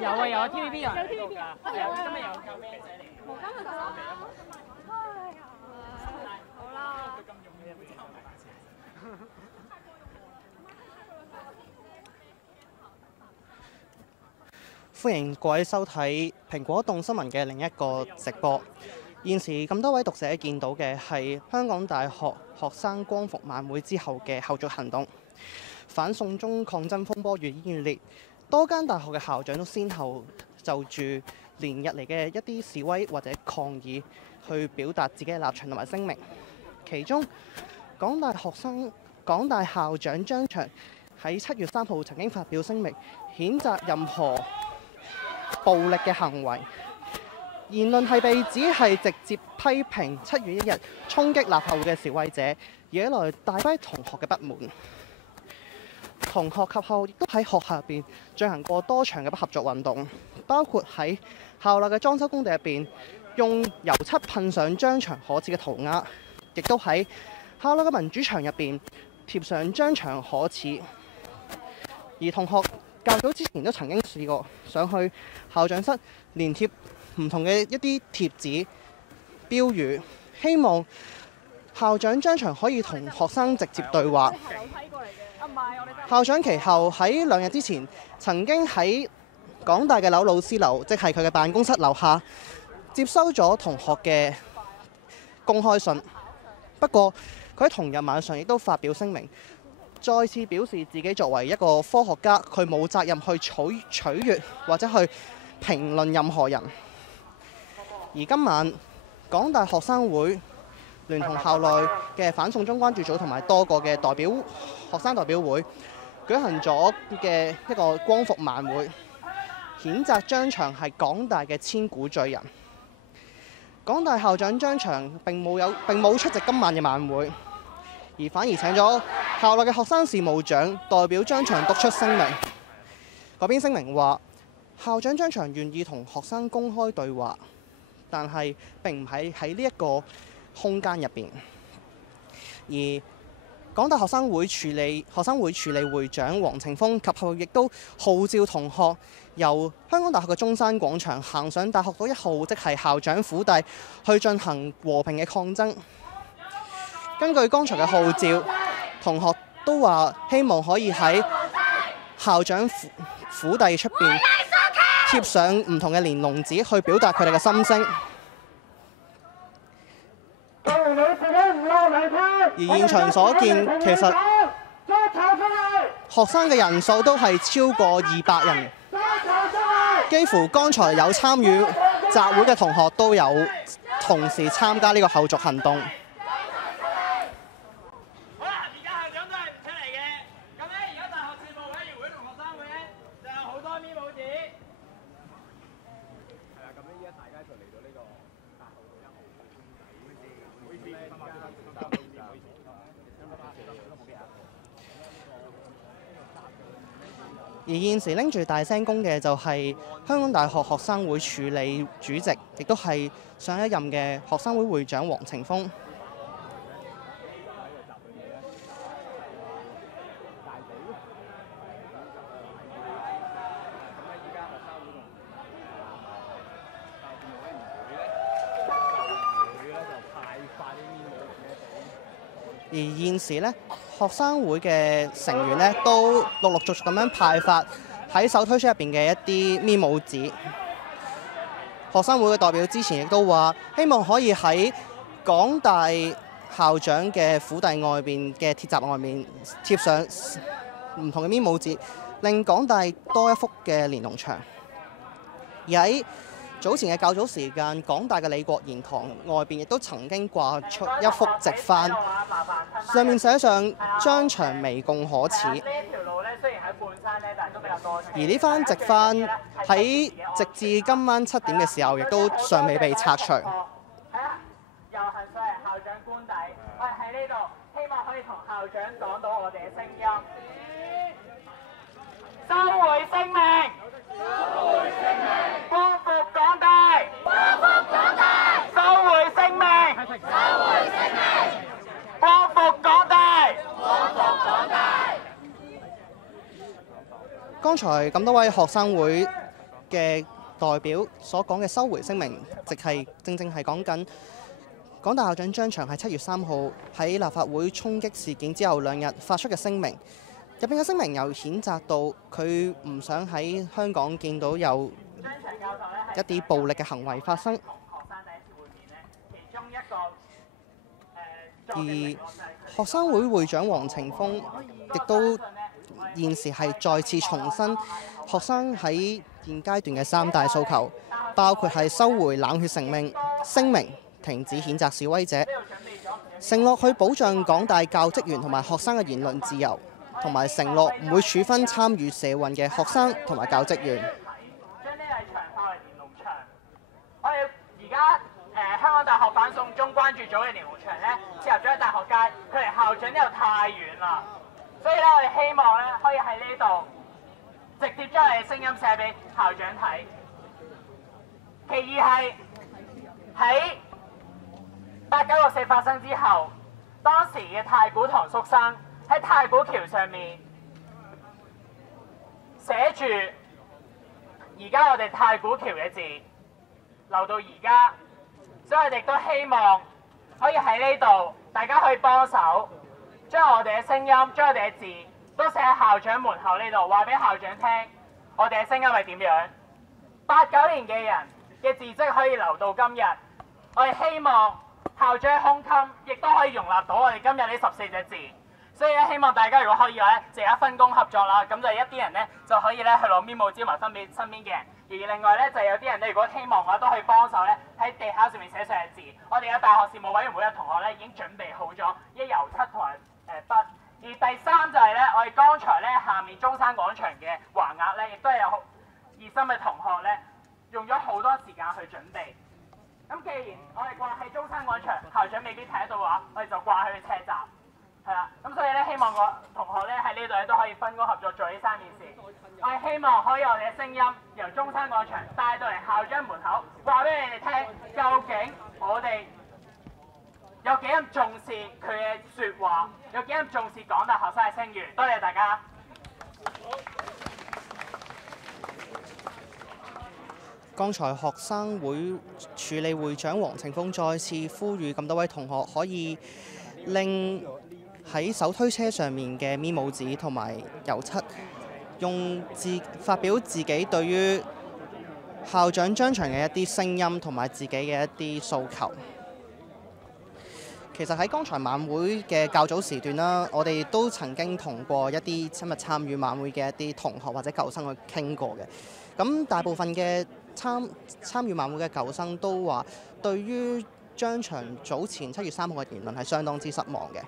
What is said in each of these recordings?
有啊有啊 ，TVB 有人喺度㗎，有今日有咖啡仔嚟。毛巾喺度啦。哎呀，好啦。歡迎各位收睇蘋果動新聞嘅另一個直播。現時咁多位讀者見到嘅係香港大學學生光復晚會之後嘅後續行動。反送中抗爭風波愈演愈烈，多間大學嘅校長都先後就住連日嚟嘅一啲示威或者抗議去表達自己嘅立場同埋聲明。其中，港大校長張翔喺7月3號曾經發表聲明，譴責任何暴力嘅行為。言論係被指係直接批評7月1日衝擊立法會嘅示威者，惹來大批同學嘅不滿。同學及後亦都喺學校入邊進行過多場嘅不合作運動，包括喺校內嘅裝修工地入邊用油漆噴上張翔可恥嘅塗鴉，亦都喺校內嘅民主牆入邊貼上張翔可恥。而同學較早之前都曾經試過上去校長室連貼唔同嘅一啲貼紙標語，希望校長張翔可以同學生直接對話。校長其後喺2日之前曾經喺港大嘅柳老師樓，即係佢嘅辦公室樓下接收咗同學嘅公開信。不過佢喺同日晚上亦都發表聲明，再次表示自己作為一個科學家，佢冇責任去取悅或者去評論任何人。而今晚港大學生會聯同校內嘅反送中關注組同埋多個嘅學生代表會舉行咗嘅一個光復晚會，譴責張翔係港大嘅千古罪人。港大校長張翔並冇出席今晚嘅晚會，而反而請咗校內嘅學生事務長代表張翔讀出聲明。嗰邊聲明話，校長張翔願意同學生公開對話，但係並唔係喺呢一個空間入邊。而港大學生會處理會長黃晴峰及後亦都號召同學由香港大學嘅中山廣場行上大學道1號，即係校長府邸，去進行和平嘅抗爭。根據剛才嘅號召，同學都話希望可以喺校長府邸出邊貼上唔同嘅連龍紙，去表達佢哋嘅心聲。而現場所見，其實學生嘅人數都係超過200人，幾乎剛才有參與集會嘅同學都有同時參加呢個後續行動。好啦，而家校長都係唔出嚟嘅，咁咧而家大學事務委員會同學生會咧就有好多咪報紙。係啦，咁咧依家大家就嚟到呢個大學道1號。而現時拎住大聲公嘅就係香港大學學生會署理主席，亦都係上一任嘅學生會會長黃晴峰。而現時呢，學生會嘅成員呢都陸陸續續咁樣派發喺手推車入邊嘅一啲咪帽紙。學生會嘅代表之前亦都話，希望可以喺港大校長嘅府邸外邊嘅鐵閘外面貼上唔同嘅咪帽紙，令港大多一幅嘅連儂牆。而喺早前嘅較早時間，港大嘅李國賢堂外邊亦都曾經掛出一幅直幡，上面寫上張翔微共可恥。呢條路咧雖然喺半山咧，但係都比較多車。而呢番直幡喺直至今晚7點嘅時候，亦都尚未被拆除。係啊，遊行上嚟校長官邸，我哋喺呢度希望可以同校長講到我哋嘅聲音，收回聲明。光復港大，收回聲明，光復港大。剛才咁多位學生會嘅代表所講嘅收回聲明，正正係講緊港大校長張翔喺7月3號喺立法會衝擊事件之後2日發出嘅聲明。入邊嘅聲明又譴責到佢唔想喺香港見到有一啲暴力嘅行為發生。而學生會會長黃晴鋒亦都現時係再次重申學生喺現階段嘅3大訴求，包括係收回冷血聲明、停止譴責示威者、承諾去保障港大教職員同埋學生嘅言論自由，同埋承諾唔會處分參與社運嘅學生同埋教職員。將呢例場化為連儂牆。我哋而家香港大學反送中關注組嘅連儂牆咧，設立咗喺大學街，距離校長呢度太遠啦。所以咧，我哋希望咧可以喺呢度直接將我哋嘅聲音寫俾校長睇。其二係喺8、9、6、4發生之後，當時嘅太古堂宿生喺太古橋上面寫住而家我哋太古橋嘅字，留到而家，所以我哋都希望可以喺呢度，大家可以幫手將我哋嘅聲音、將我哋嘅字都寫喺校長門口呢度，話俾校長聽，我哋嘅聲音係點樣。8、9年嘅人嘅字跡可以留到今日，我哋希望校長胸襟亦都可以容納到我哋今日呢14隻字。所以咧，希望大家如果可以咧，即刻分工合作啦，咁就一啲人咧就可以咧去攞面務招埋分俾身邊嘅人，而另外咧就有啲人咧，如果希望嘅話都可以幫手咧喺地下上面寫上嘅字。我哋嘅大學事務委員會嘅同學咧已經準備好咗油漆同埋筆。而第三就係咧，我哋剛才咧下面中山廣場嘅橫額咧，亦都係有熱心嘅同學咧用咗好多時間去準備。咁既然我哋掛喺中山廣場，校長未必睇得到嘅話，我哋就掛喺車站。係啦，咁所以咧，希望個同學咧喺呢度咧都可以分工合作做呢3件事。我係希望可以我哋嘅聲音由中山廣場帶到嚟校長門口，話俾你哋聽，究竟我哋有幾咁重視佢嘅説話，有幾咁重視港大學生嘅聲譽。多謝大家。剛才學生會處理會長黃晴鋒再次呼籲咁多位同學可以令喺手推車上面嘅咪帽紙同埋油漆，發表自己對於校長張翔嘅一啲聲音同埋自己嘅一啲訴求。其實喺剛才晚會嘅較早時段啦，我哋都曾經同過一啲今日參與晚會嘅一啲同學或者舊生去傾過嘅。咁大部分嘅參與晚會嘅舊生都話，對於張翔早前7月3號嘅言論係相當之失望嘅。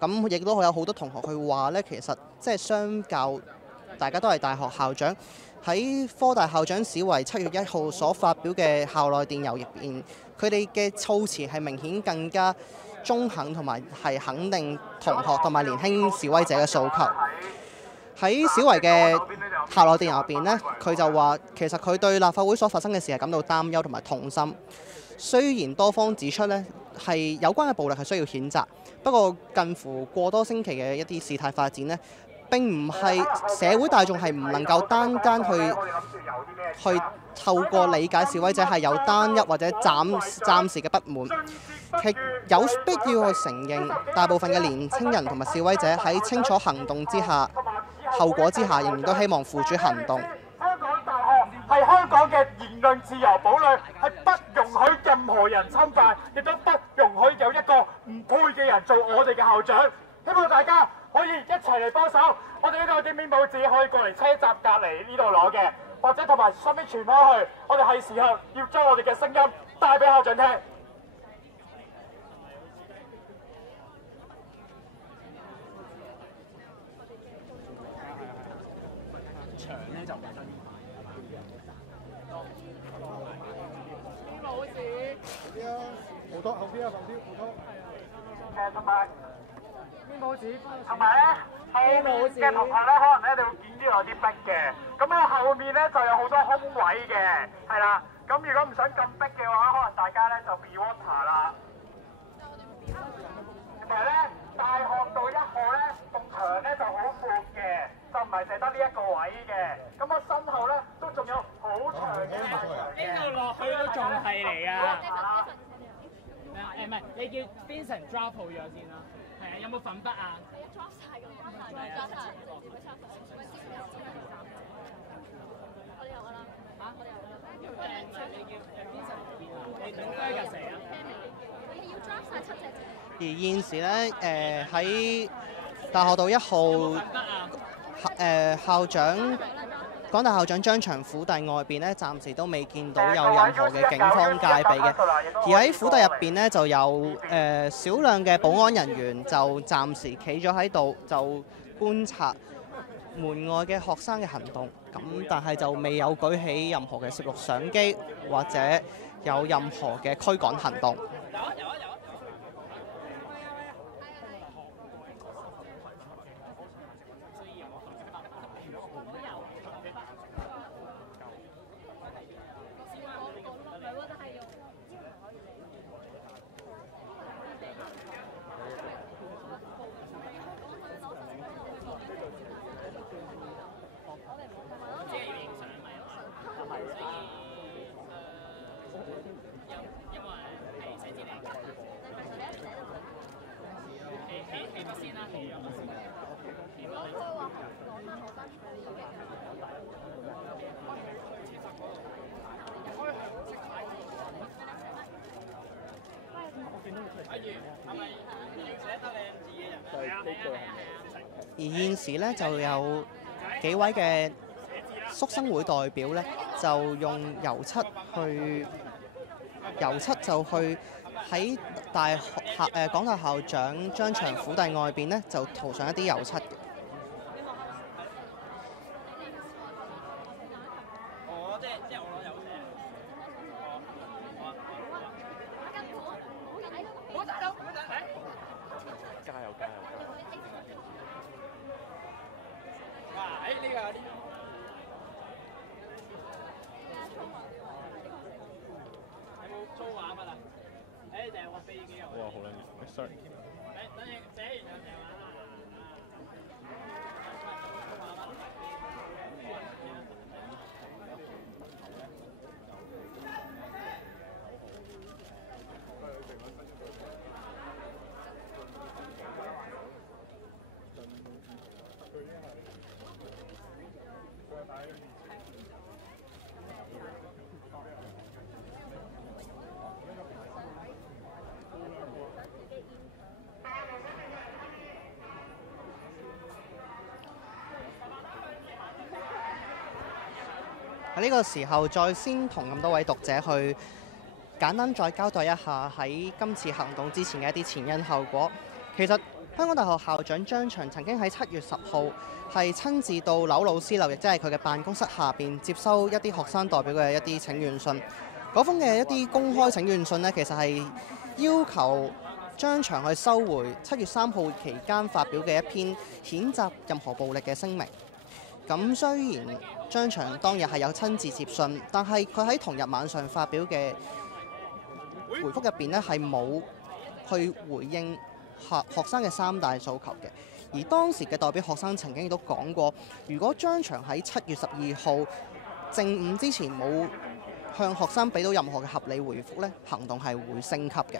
咁亦都有好多同學去話咧，其實即係相較大家都係大學校長，喺科大校長史維7月1號所發表嘅校內電郵入邊，佢哋嘅措辭係明顯更加中肯同埋係肯定同學同埋年輕示威者嘅訴求。喺史維嘅校內電郵入邊呢，佢就話其實佢對立法會所發生嘅事係感到擔憂同埋痛心。雖然多方指出呢係有關嘅暴力係需要譴責，不過近乎過多星期嘅一啲事態發展呢，並唔係社會大眾係唔能夠單去透過理解示威者係有單一或者暫時嘅不滿，其有必要去承認大部分嘅年輕人同埋示威者喺清楚行動之下、後果之下，仍然都希望付諸行動。香港大學係香港嘅言論自由堡壘，係不容許任何人侵犯，亦都不容許有一個唔配嘅人做我哋嘅校長。希望大家可以一齊嚟幫手，我哋呢度有啲面報紙可以過嚟車站隔離呢度攞嘅，或者同埋身邊傳開去。我哋係時候要將我哋嘅聲音帶俾校長聽。牆咧就唔得。冇事。好多後邊啊，後邊好多。同埋面報紙，同埋咧後面嘅同學咧，可能咧你會見到有啲逼嘅，咁咧後面咧就有好多空位嘅，係啦。咁如果唔想咁逼嘅話，可能大家咧就 be water 啦。同埋咧，大學道1號咧，埲牆咧就好闊嘅，就唔係淨得呢一個位嘅。咁我身後咧都仲有好長唔係，你叫 Vincent drop 好咗先啦。係啊，有冇粉筆啊？係啊，drop 晒㗎嘛，drop 晒，直接去抄份。我哋有㗎啦。嚇？我哋有㗎啦。你叫 Vincent 邊啊？你整低架蛇啊？你要 drop 晒7隻字。而現時咧，喺大學道1號校長港大校長張翔府邸外邊咧，暫時都未見到有任何嘅警方戒備嘅。而喺府邸入邊咧，就有少量嘅保安人員就暫時企咗喺度，就觀察門外嘅學生嘅行動。咁但係就未有舉起任何嘅攝錄相機，或者有任何嘅驅趕行動。而現時咧就有幾位嘅宿生會代表咧，就用油漆就去喺港大校長張翔府邸外邊咧，就塗上一啲油漆嘅。喺呢個時候，再先同咁多位讀者去簡單再交代一下喺今次行動之前嘅一啲前因後果。其實香港大學校長張翔曾經喺7月10號係親自到劉老師樓，亦即係佢嘅辦公室下邊接收一啲學生代表嘅一啲請願信。嗰封嘅一啲公開請願信呢，其實係要求張翔去收回7月3號期間發表嘅一篇譴責任何暴力嘅聲明。咁雖然張翔當日係有親自接信，但係佢喺同日晚上發表嘅回覆入邊呢，係冇去回應學生嘅3大訴求嘅。而當時嘅代表學生曾經亦都講過，如果張翔喺7月12號正午之前冇向學生俾到任何嘅合理回覆呢，行動係會升級嘅。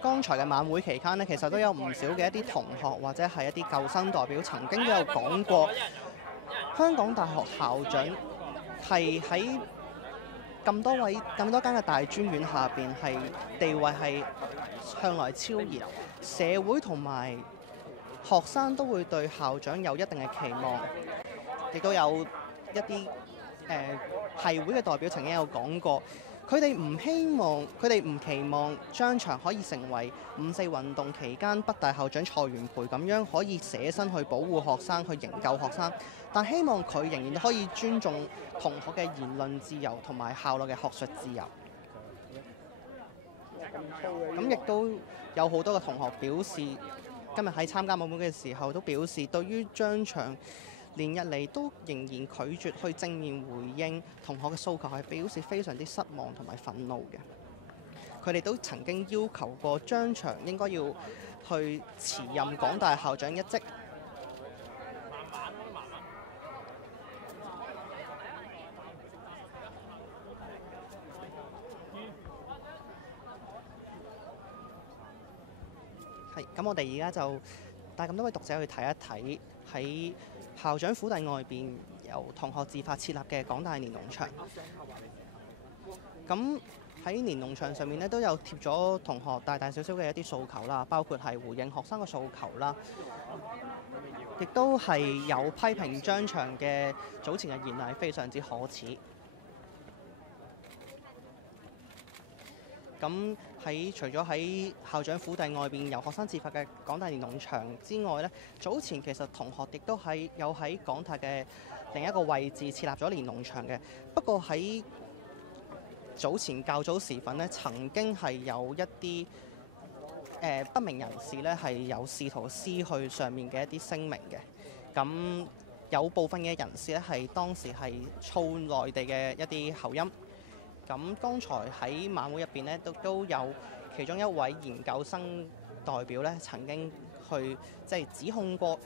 剛才嘅晚會期間呢，其實都有唔少嘅一啲同學或者係一啲舊生代表曾經都有講過，香港大學校長係喺咁多間嘅大專院下邊係地位係向來超然，社會同埋學生都會對校長有一定嘅期望，亦都有一啲系會嘅代表曾經有講過。佢哋唔期望張翔可以成為5·4運動期間北大校長蔡元培咁樣可以捨身去保護學生、去營救學生，但希望佢仍然可以尊重同學嘅言論自由同埋校內嘅學術自由。咁亦都有好多嘅同學表示，今日喺參加晚會嘅時候都表示，對於張翔連日嚟都仍然拒絕去正面回應同學嘅訴求，係表示非常之失望同埋憤怒嘅。佢哋都曾經要求過張翔應該要去辭任港大校長一職。咁我哋而家就帶咁多位讀者去睇一睇喺校長府邸外邊由同學自發設立嘅港大連儂牆。咁喺連儂牆上面咧都有貼咗同學大大小小嘅一啲訴求啦，包括係回應學生嘅訴求啦，亦都係有批評張翔嘅早前嘅言論係非常之可恥。咁除咗喺校長府邸外邊由學生自發嘅港大連儂牆之外咧，早前其實同學亦都有喺港大嘅另一個位置設立咗連儂牆嘅。不過喺較早時分咧，曾經係有一啲不明人士咧係有試圖撕去上面嘅一啲聲明嘅。咁有部分嘅人士咧係當時係操內地嘅一啲口音。咁剛才喺晚會入邊咧，都有其中一位研究生代表咧，曾經去指控過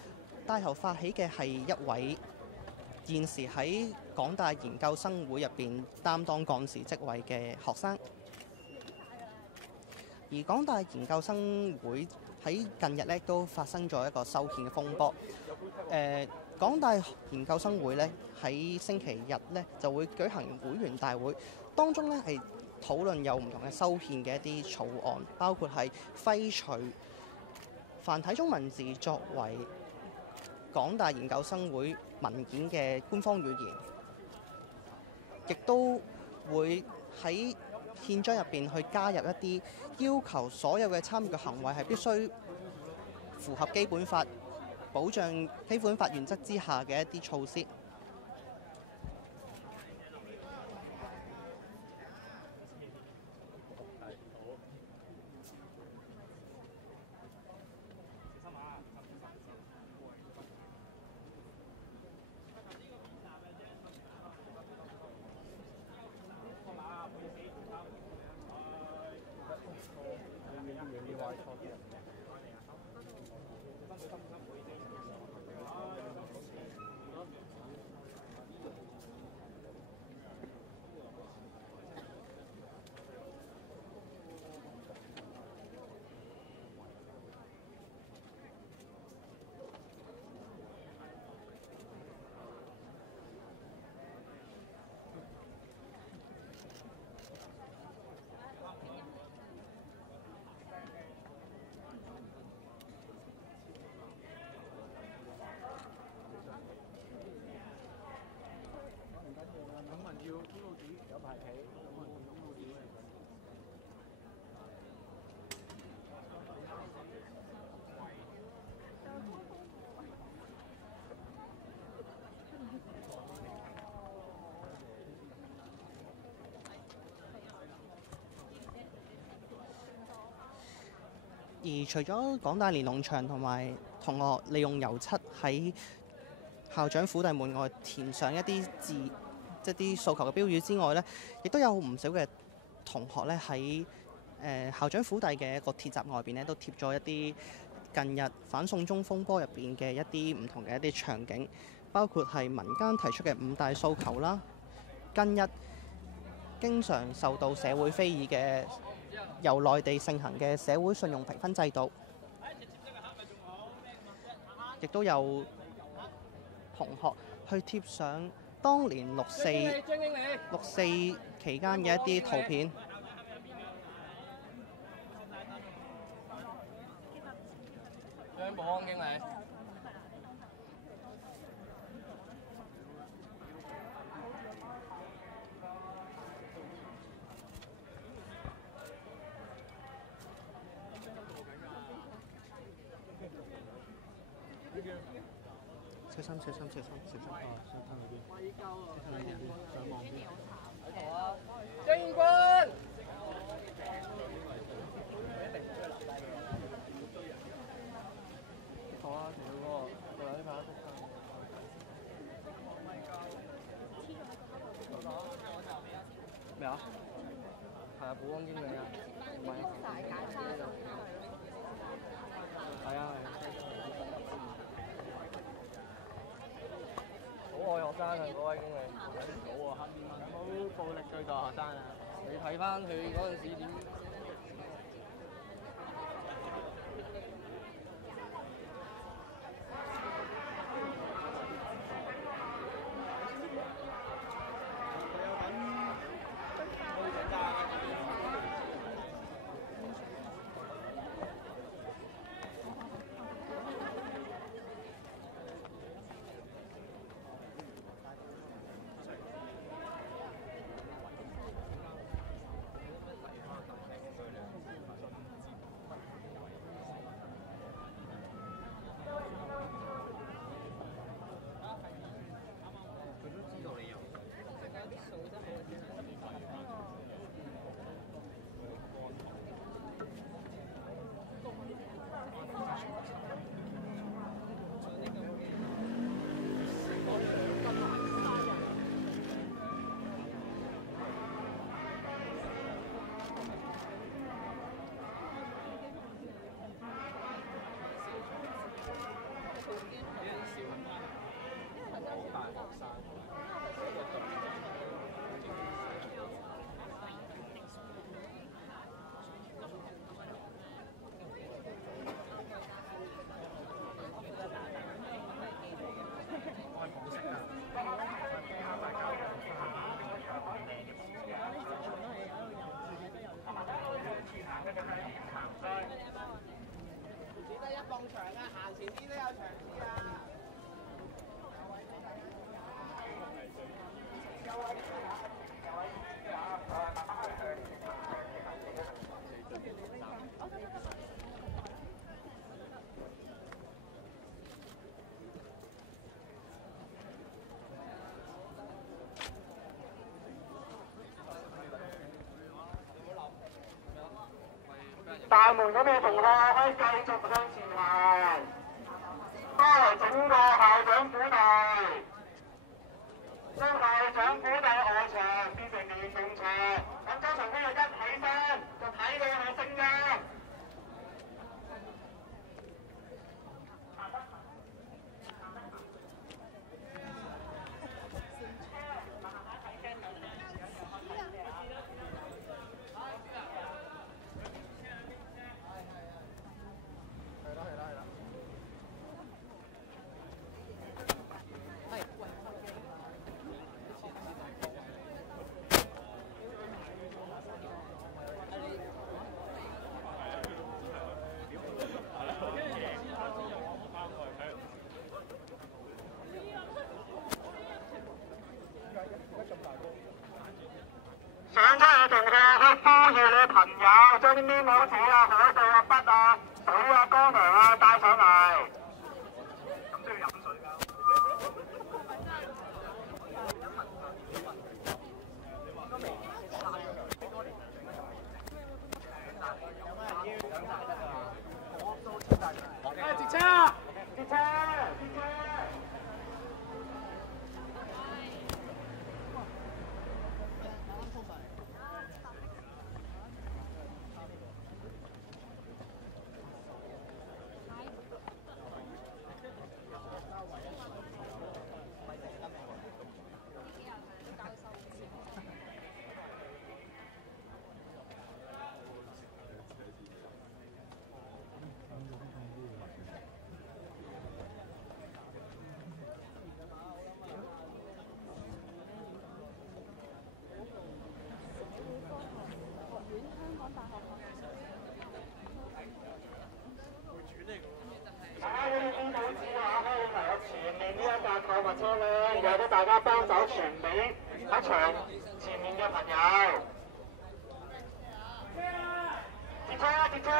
帶頭發起嘅係一位現時喺港大研究生會入邊擔當幹事職位嘅學生。而港大研究生會喺近日咧都發生咗一個修憲嘅風波。港大研究生會咧喺星期日咧就會舉行會員大會。當中咧係討論有唔同嘅修憲嘅一啲草案，包括係廢除繁體中文字作為港大研究生會文件嘅官方語言，亦都會喺憲章入邊去加入一啲要求所有嘅參與嘅行為係必須符合基本法保障基本法原則之下嘅一啲措施。而除咗港大連儂牆同埋同學利用油漆喺校長府邸門外填上一啲字，即係啲訴求嘅標語之外咧，亦都有唔少嘅同學咧喺校長府邸嘅一個鐵閘外邊咧，都貼咗一啲近日反送中風波入邊嘅一啲唔同嘅一啲場景，包括係民間提出嘅5大訴求啦，近日經常受到社會非議嘅由內地盛行嘅社會信用評分制度，亦都有同學去貼上當年六四期間嘅一啲圖片。張保安經理。小心！小心！小心！小心！哦，小心嗰邊。上網邊。張燕君。好啊，條嗰個呢排咩啊？係啊，保安經理啊。係啊係。好愛學生啊！嗰位經理，睇唔到喎，有冇暴力對待學生啊？你睇翻佢嗰陣時點？大門嗰邊同學可以繼續向前行，包圍整個校長府地，將校長府地外牆變成聯動牆，咁張同學一起身就睇到我聲音。上車嘅同學去呼籲你朋友將啲黏帽紙啊、海報啊、筆啊、水啊、乾糧啊帶上嚟。咁都要飲水㗎。截車啊！截車！截車！購物車咧，有得大家幫手傳俾喺場前面嘅朋友。截車！截車！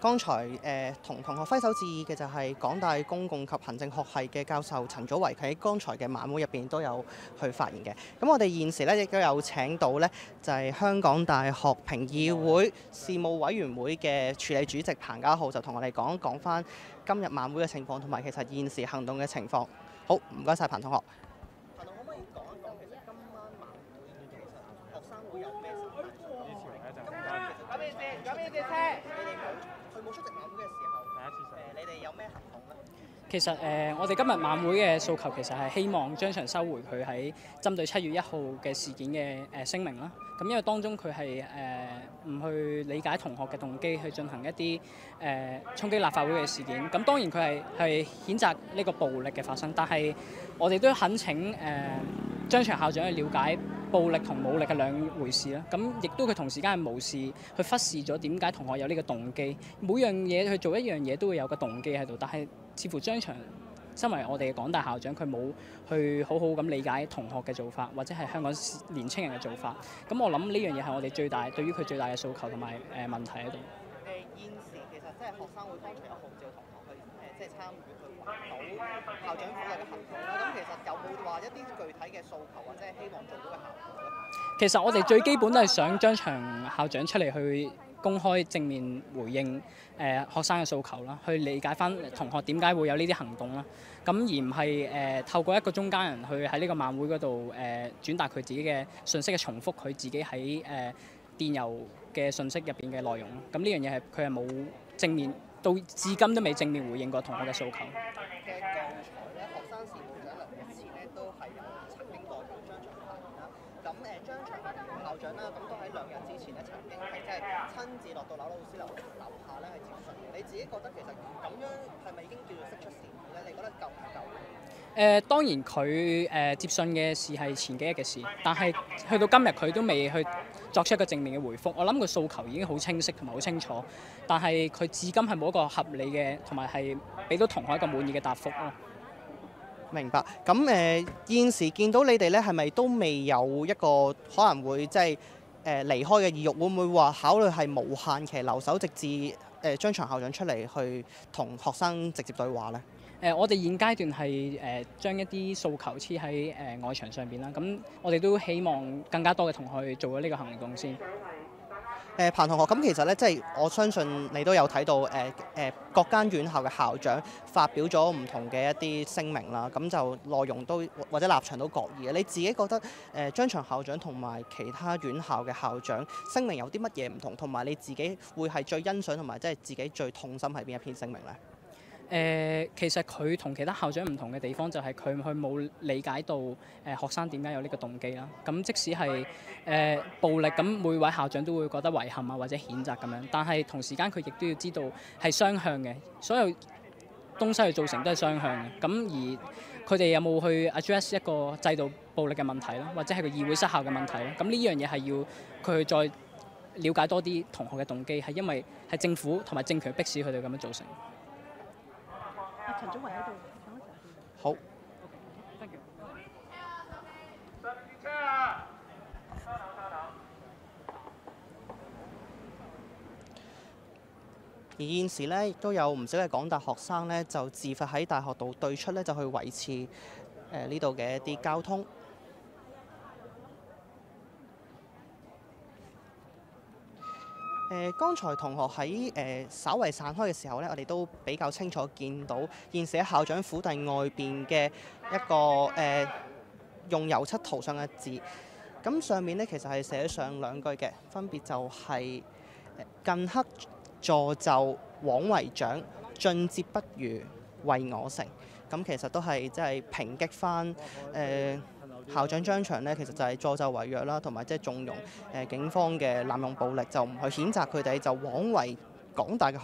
剛才同同學揮手致意嘅就係港大公共及行政學系嘅教授陳祖維，佢喺剛才嘅晚會入邊都有去發言嘅。咁我哋現時咧亦都有請到咧就係香港大學評議會事務委員會嘅署理主席彭家浩，就同我哋講一講翻今日晚會嘅情況同埋其實現時行動嘅情況。好，唔該晒彭同學。彭同學可唔可以講一講其實今晚晚會其實學生會有咩心態？佢冇出席晚會嘅時候，你哋有咩行動咧？其實我哋今日晚會嘅訴求其實係希望張翔收回佢喺針對7月1號嘅事件嘅聲明啦。咁因為當中佢係唔去理解同學嘅動機，去進行一啲衝擊立法會嘅事件。咁當然佢係譴責呢個暴力嘅發生，但係我哋都懇請張翔校長去了解暴力同武力嘅兩回事啦。咁亦都佢同時間係無視去忽視咗點解同學有呢個動機。每樣嘢去做一樣嘢都會有個動機喺度，但係似乎張翔身為我哋嘅港大校長，佢冇去好好咁理解同學嘅做法，或者係香港年青人嘅做法。咁我諗呢樣嘢係我哋對於佢最大嘅訴求同埋問題喺度。現時其實即係學生會當時有號召同學去即係參與去圍堵校長府嘅行動啦。咁其實有冇話一啲具體嘅訴求或者係希望做到嘅效果咧？其實我哋最基本都係想張翔校長出嚟去公開正面回應學生嘅訴求啦，去理解翻同學點解會有呢啲行動啦。咁而唔係透過一個中間人去喺呢個晚會嗰度轉達佢自己嘅信息嘅重複佢自己喺電郵嘅信息入邊嘅內容。咁呢樣嘢係佢係冇正面到至今都未正面回應過同學嘅訴求。其實剛才咧，學生事務長梁日前咧都係有曾經代表張翔發言啦。咁張翔校長啦，咁都喺2日之前咧曾經係即係親自落到劉老師樓下咧係接信嘅。你自己覺得其實咁樣係咪已經叫做釋出善意咧？你覺得夠唔夠？當然佢接信嘅事係前幾日嘅事，但係去到今日佢都未去作出一個正面嘅回覆。我諗個訴求已經好清晰同埋好清楚，但係佢至今係冇一個合理嘅同埋係俾到同學一個滿意嘅答覆咯。明白。咁現時見到你哋咧，係咪都未有一個可能會即係離開嘅意欲？會唔會話考慮係無限期留守，直至張翔校長出嚟去同學生直接對話咧？我哋現階段係將一啲訴求黐喺外牆上邊啦。咁我哋都希望更加多嘅同學去做咗呢個行動先。彭同學，咁其實咧，即係我相信你都有睇到各間院校嘅校長發表咗唔同嘅一啲聲明啦。咁就內容都或者立場都各異嘅。你自己覺得張翔校長同埋其他院校嘅校長聲明有啲乜嘢唔同？同埋你自己會係最欣賞同埋即係自己最痛心係邊一篇聲明咧？其實佢同其他校長唔同嘅地方就係佢冇理解到學生點解有呢個動機啦。咁即使係暴力，咁每位校長都會覺得遺憾啊，或者譴責咁樣。但係同時間佢亦都要知道係雙向嘅，所有東西去造成都係雙向嘅。咁而佢哋有冇去 address 一個制度暴力嘅問題啦，或者係個議會失效嘅問題咧？咁呢樣嘢係要佢去再了解多啲同學嘅動機，係因為係政府同埋政權迫使佢哋咁樣造成。陳祖維喺度，等一陣。好。而現時咧，亦都有唔少嘅港大學生咧，就自發喺大學度對出咧，就去維持呢度嘅一啲交通。剛才同學喺稍為散開嘅時候咧，我哋都比較清楚見到現時喺校長府第外邊嘅一個用油漆塗上嘅字。咁上面咧其實係寫上2句嘅，分別就係近刻助紂枉為長，進節不如為我成。咁其實都係即係抨擊翻校長張翔咧，其實就係助紂為虐啦，同埋即係縱容警方嘅濫用暴力，就唔去譴責佢哋，就枉為港大嘅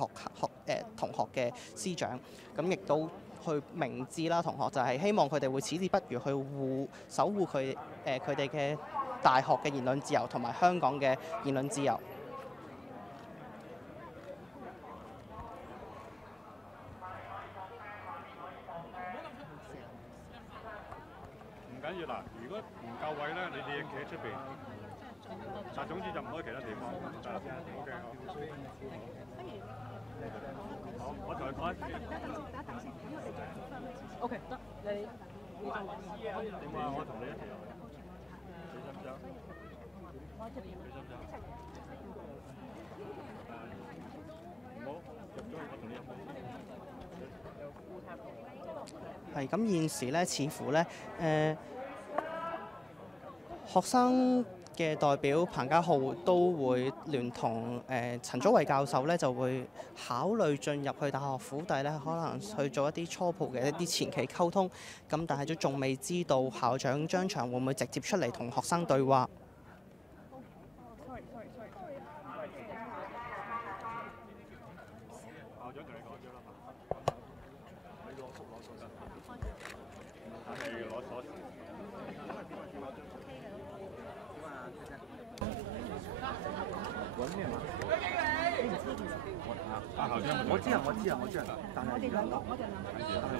同學嘅師長。咁亦都去明知啦，同學就係希望佢哋會矢志不渝去守護佢哋嘅大學嘅言論自由同埋香港嘅言論自由。唔緊要嗱，如果唔夠位咧，你哋企喺出邊。但總之就唔可以其他地方。得啦，OK 好。我同佢講一次。OK， 得你。點啊？我同你一齊入去。你想唔想？你想唔想？唔好入咗去，我同你入去。係咁現時咧，似乎咧學生嘅代表彭家浩都會聯同陳祖為教授咧，就會考慮進入去大學府邸咧，可能去做一啲初步嘅一啲前期溝通。咁但係都仲未知道校長張翔會唔會直接出嚟同學生對話。校長同你講咗啦嘛，你攞鎖得，你攞鎖匙。揾咩碼？啊，校長，我知啊，但係而家但係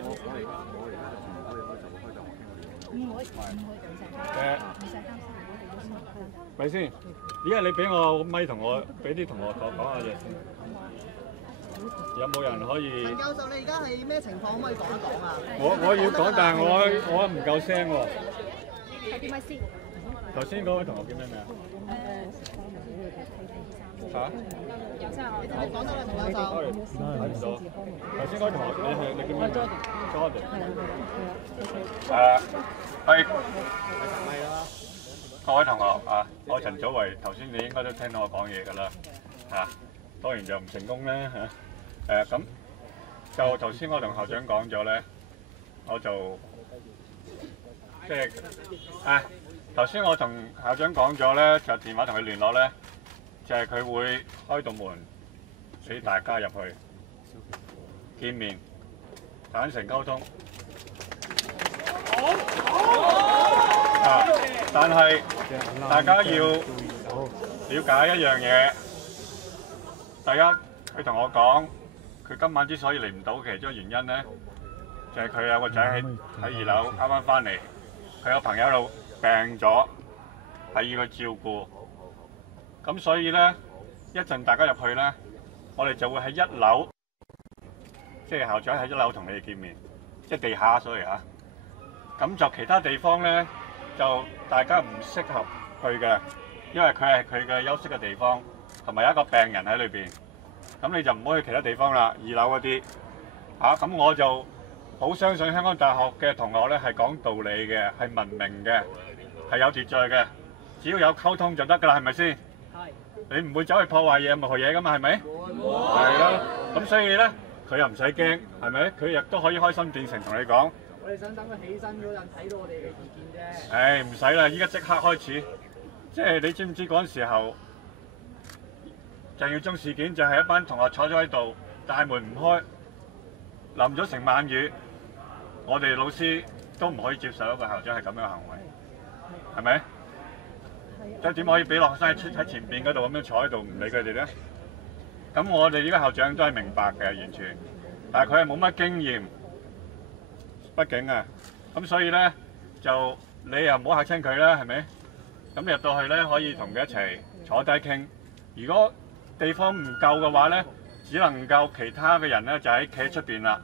我而家就會開就唔可以咪先？而家你俾我咪同我俾啲同學講下嘢先。有冇人可以？陳教授，你而家係咩情況？可唔可以講一講啊？我要講，但係我唔夠聲喎。係點咪先？頭先嗰位同學叫咩名啊？嚇？有聲啊！你講得啦，陳教授。睇唔到。頭先嗰位同學，你叫咩名 ？Jordan。係。各位同學啊，我陳祖為，頭先你應該都聽到我講嘢㗎啦，嚇。當然就唔成功咧嚇。咁就頭先我同校長講咗咧，我就即係頭先我同校長講咗咧，就電話同佢聯絡咧，就係佢會開道門俾大家入去見面，坦誠溝通。但係大家要了解一樣嘢。第一，佢同我講，佢今晚之所以嚟唔到，其中原因咧，就係佢有個仔喺2樓啱啱翻嚟，佢有朋友喺度病咗，係要佢照顧。咁所以咧，一陣大家入去咧，我哋就會喺1樓，即係校長喺1樓同你哋見面，即係地下所以嚇。咁就其他地方咧，就大家唔適合去嘅，因為佢係佢嘅休息嘅地方。同埋有一個病人喺裏邊，咁你就唔好去其他地方啦。2樓嗰啲咁我就好相信香港大學嘅同學咧係講道理嘅，係文明嘅，係有秩序嘅，只要有溝通就得㗎啦，係咪先？係。你唔會走去破壞嘢、任何嘢㗎嘛，係咪？係啦。咁所以咧，佢又唔使驚，係咪？佢亦都可以開心變成同你講。我哋想等佢起身嗰陣睇到我哋嘅意見啫。唔使啦，依家即刻開始。即係你知唔知嗰陣時候？鄭耀宗事件就係一班同學坐咗喺度，大門唔開，淋咗成晚雨，我哋老師都唔可以接受一個校長係咁樣嘅行為，係咪？即係點可以俾學生喺前邊嗰度咁樣坐喺度唔理佢哋咧？咁我哋呢個校長都係明白嘅，完全，但係佢係冇乜經驗，畢竟咁所以咧就你又唔好嚇親佢啦，係咪？咁入到去咧可以同佢一齊坐低傾，如果地方唔夠嘅話咧，只能夠其他嘅人咧就喺企喺出邊啦，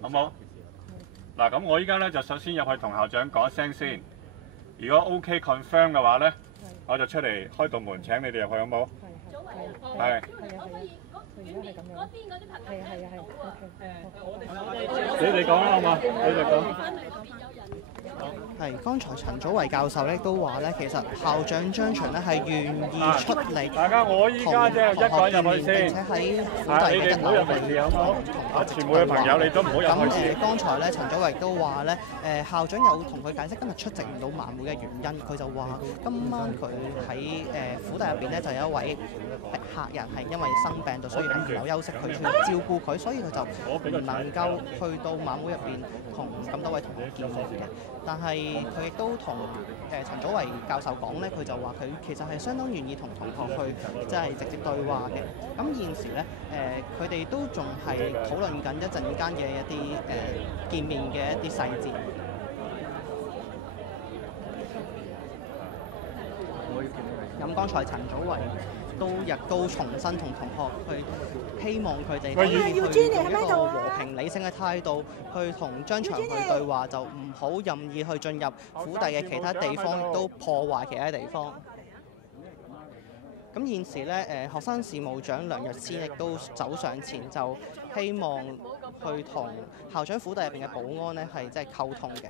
好冇？嗱，咁我依家咧就首先入去同校長講一聲先，如果 OK confirm 嘅話咧，我就出嚟開道門請你哋入去，好冇？係。嗰邊嗰啲朋友你哋講啦，好嘛？你哋講。係，剛才陳祖為教授咧都話咧，其實校長張翔咧係願意出嚟大家我依家即係一個人入去先，並且喺府邸嘅唔好入嚟住，好唔好？全部嘅朋友你都唔好入去。剛才咧陳祖為都話咧，校長有同佢解釋今日出席唔到晚會嘅原因，佢就話今晚佢喺府邸入邊咧就有一位客人係因為生病，就需要喺2樓休息，佢要照顧佢，所以佢就唔能夠去到晚會入邊同咁多位同學見面嘅。但係佢亦都同陳祖為教授講咧，佢就話佢其實係相當願意同同學去即係直接對話嘅。咁現時咧佢哋都仲係討論緊一陣間嘅一啲見面嘅一啲細節。我咁剛才陳祖維亦都重新同同學去希望佢哋可以去用一個和平理性嘅態度去同張翔去對話，就唔好任意去進入府邸嘅其他地方，亦都破壞其他地方。咁現時咧，學生事務長梁日先亦都走上前，就希望去同校長府邸入邊嘅保安咧係即係溝通嘅。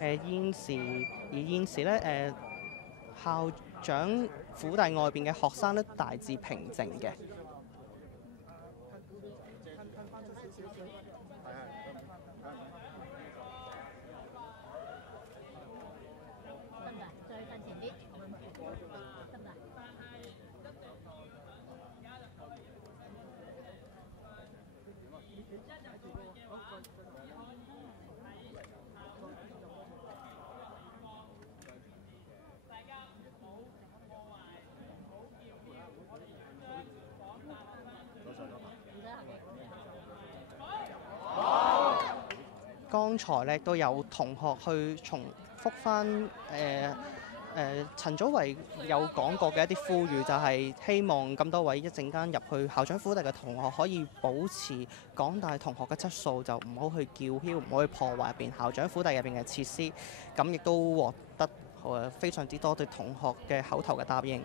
現時咧，校長府邸外邊嘅學生咧大致平靜嘅。剛才咧都有同學去重複翻陳祖維有講過嘅一啲呼籲，就係希望咁多位一陣間入去校長府邸嘅同學可以保持港大同學嘅質素，就唔好去叫囂，唔好去破壞入邊校長府邸入邊嘅設施。咁亦都獲得非常之多對同學嘅口頭嘅答應。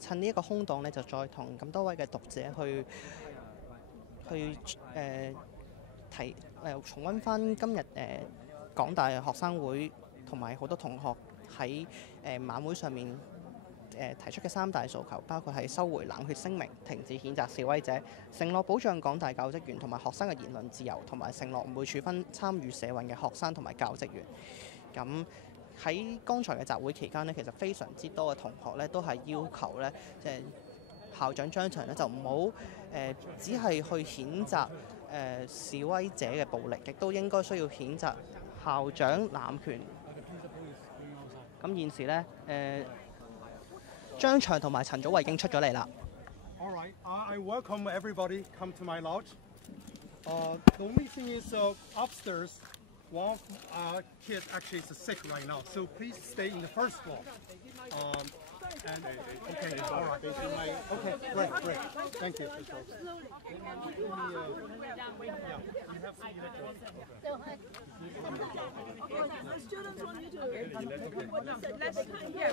趁呢一個空檔咧，就再同咁多位嘅讀者重溫翻今日港大學生會同埋好多同學喺晚會上面提出嘅3大訴求，包括係收回冷血聲明、停止譴責示威者、承諾保障港大教職員同埋學生嘅言論自由，同埋承諾唔會處分參與社運嘅學生同埋教職員。咁喺剛才嘅集會期間呢，其實非常之多嘅同學咧都係要求咧，即係校長張翔咧就唔好只係去譴責示威者嘅暴力，亦都應該需要譴責校長濫權咁現時咧，張翔同埋陳祖慧已經出咗嚟啦。All right, I welcome everybody come to my lodge. The only thing is upstairs, one kid actually is sick right now, so please stay in the first floor. And okay, all right. Okay, great. Thank you. Students want you to. Let's come here.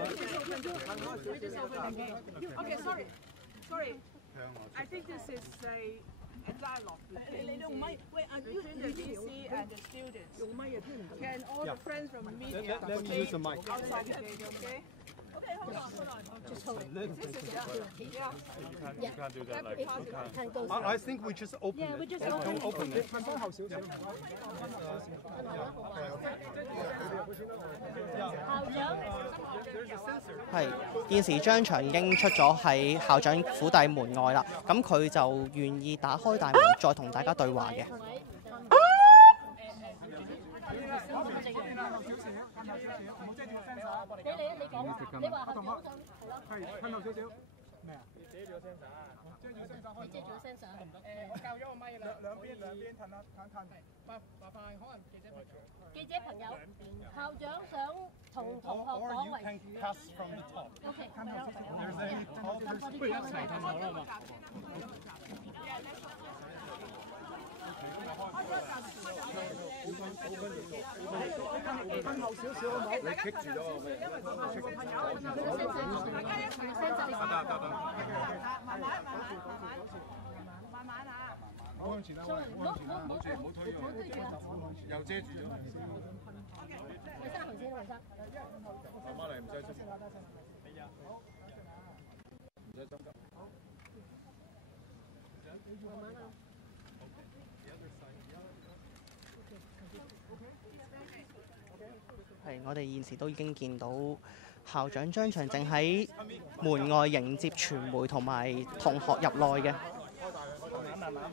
Okay, sorry. I think this is a dialogue between the VC and the students. Can all the friends from the media Let me use the mic. outside the stage, okay? Okay, hold on. Just hold it. You can't do that like I think we just open it. we just Don't open it. 係現時張翔已經出咗喺校長府邸門外啦，咁佢就願意打開大門，再同大家對話嘅。你講，你話係咪好想係咯？係褪後少少。咩啊？你遮住個聲相。我教咗個咪啦。兩邊褪啦，褪。麻煩可能記者朋友。記者朋友，校長想同同學講為。Pass from the top. OK， 不如一齊睇好啦嘛。褪後少少好冇？你棘住咗我咩？慢慢啊！唔好向前啦，唔好推又遮住咗。衛生頭先，衛生。慢慢嚟，唔使急。唔使心急。慢慢啊！係，我哋現時都已經見到校長張翔正喺門外迎接傳媒同埋同學入內嘅。慢慢，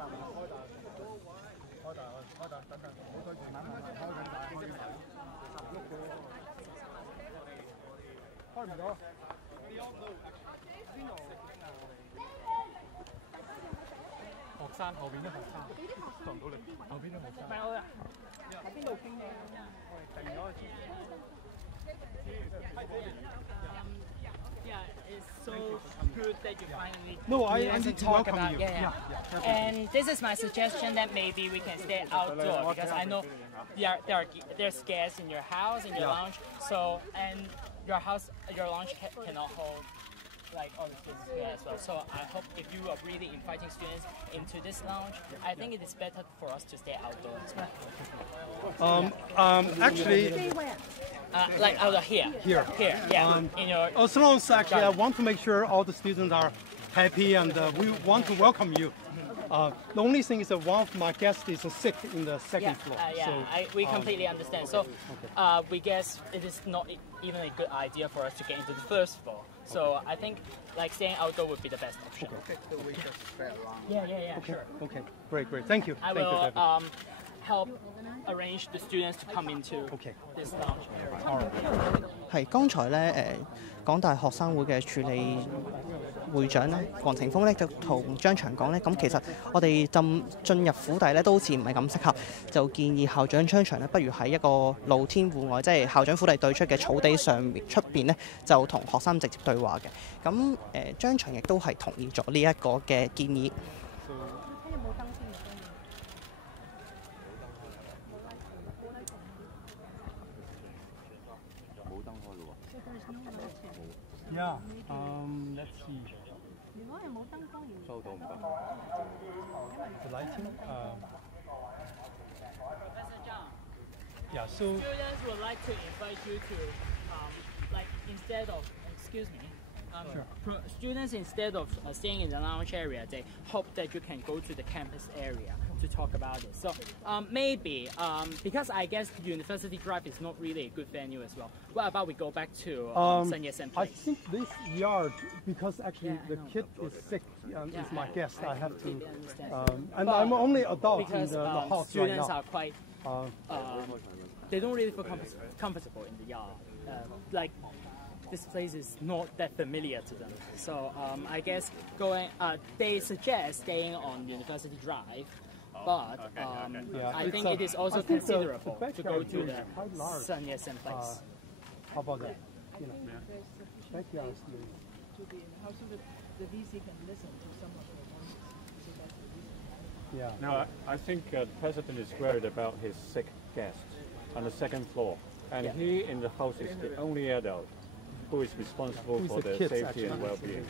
開大，等，唔好推住，慢慢開唔到。學生後邊啲學生撞到你，後邊啲學生。唔係我啊，喺邊度傾嘅？我哋定咗個先。Yeah, it's so good that you finally No, I need to talk welcome about you. yeah. And this is my suggestion that maybe we can stay outdoor because I know there's guests in your house, in your lounge. So and your lounge cannot hold like all the students here as well. So I hope if you are really inviting students into this lounge, I think it is better for us to stay outdoors. Actually, like out of here. Here, yeah. In your as long as actually I want to make sure all the students are happy and we want to welcome you. The only thing is that one of my guests is sick in the second floor. We completely understand. So we guess it is not even a good idea for us to get into the first floor. So I think like staying outdoor would be the best option. Yeah. Sure. Okay, great. Thank you. I will help arrange the students to come into this lounge area. 係剛才咧港大學生會嘅處理會長咧黃晴峰咧就同張翔講咧，咁其實我哋進入府邸咧都好似唔係咁適合，就建議校長張翔咧不如喺一個露天戶外，即係校長府邸對出嘅草地上面出邊咧，就同學生直接對話嘅。咁張翔亦都係同意咗呢一個嘅建議。Yeah. Let's see. 如果係冇燈光，收到唔得。The lighting. Professor Zhang. Yeah. So. Students would like to invite you to, like instead of, excuse me. Students instead of staying in the lounge area, they hope that you can go to the campus area to talk about it. So maybe because I guess University Drive is not really a good venue as well. What about we go back to Sun Yat-sen I Place? think this yard, because actually the kid is sick, is my guest. I have to, and I'm only adult in the house right students now. are quite, they don't really feel comfortable in the yard. like this place is not that familiar to them. So I guess they suggest staying on University Drive, but I think it is also considerable to go to the Sun Yat-sen place. How about that? You know, backyard is How so the VC can listen to some of the voices. yeah. No, I think the president is worried about his sick guest on the second floor, and he in the house is the only adult who is responsible for the safety and well-being.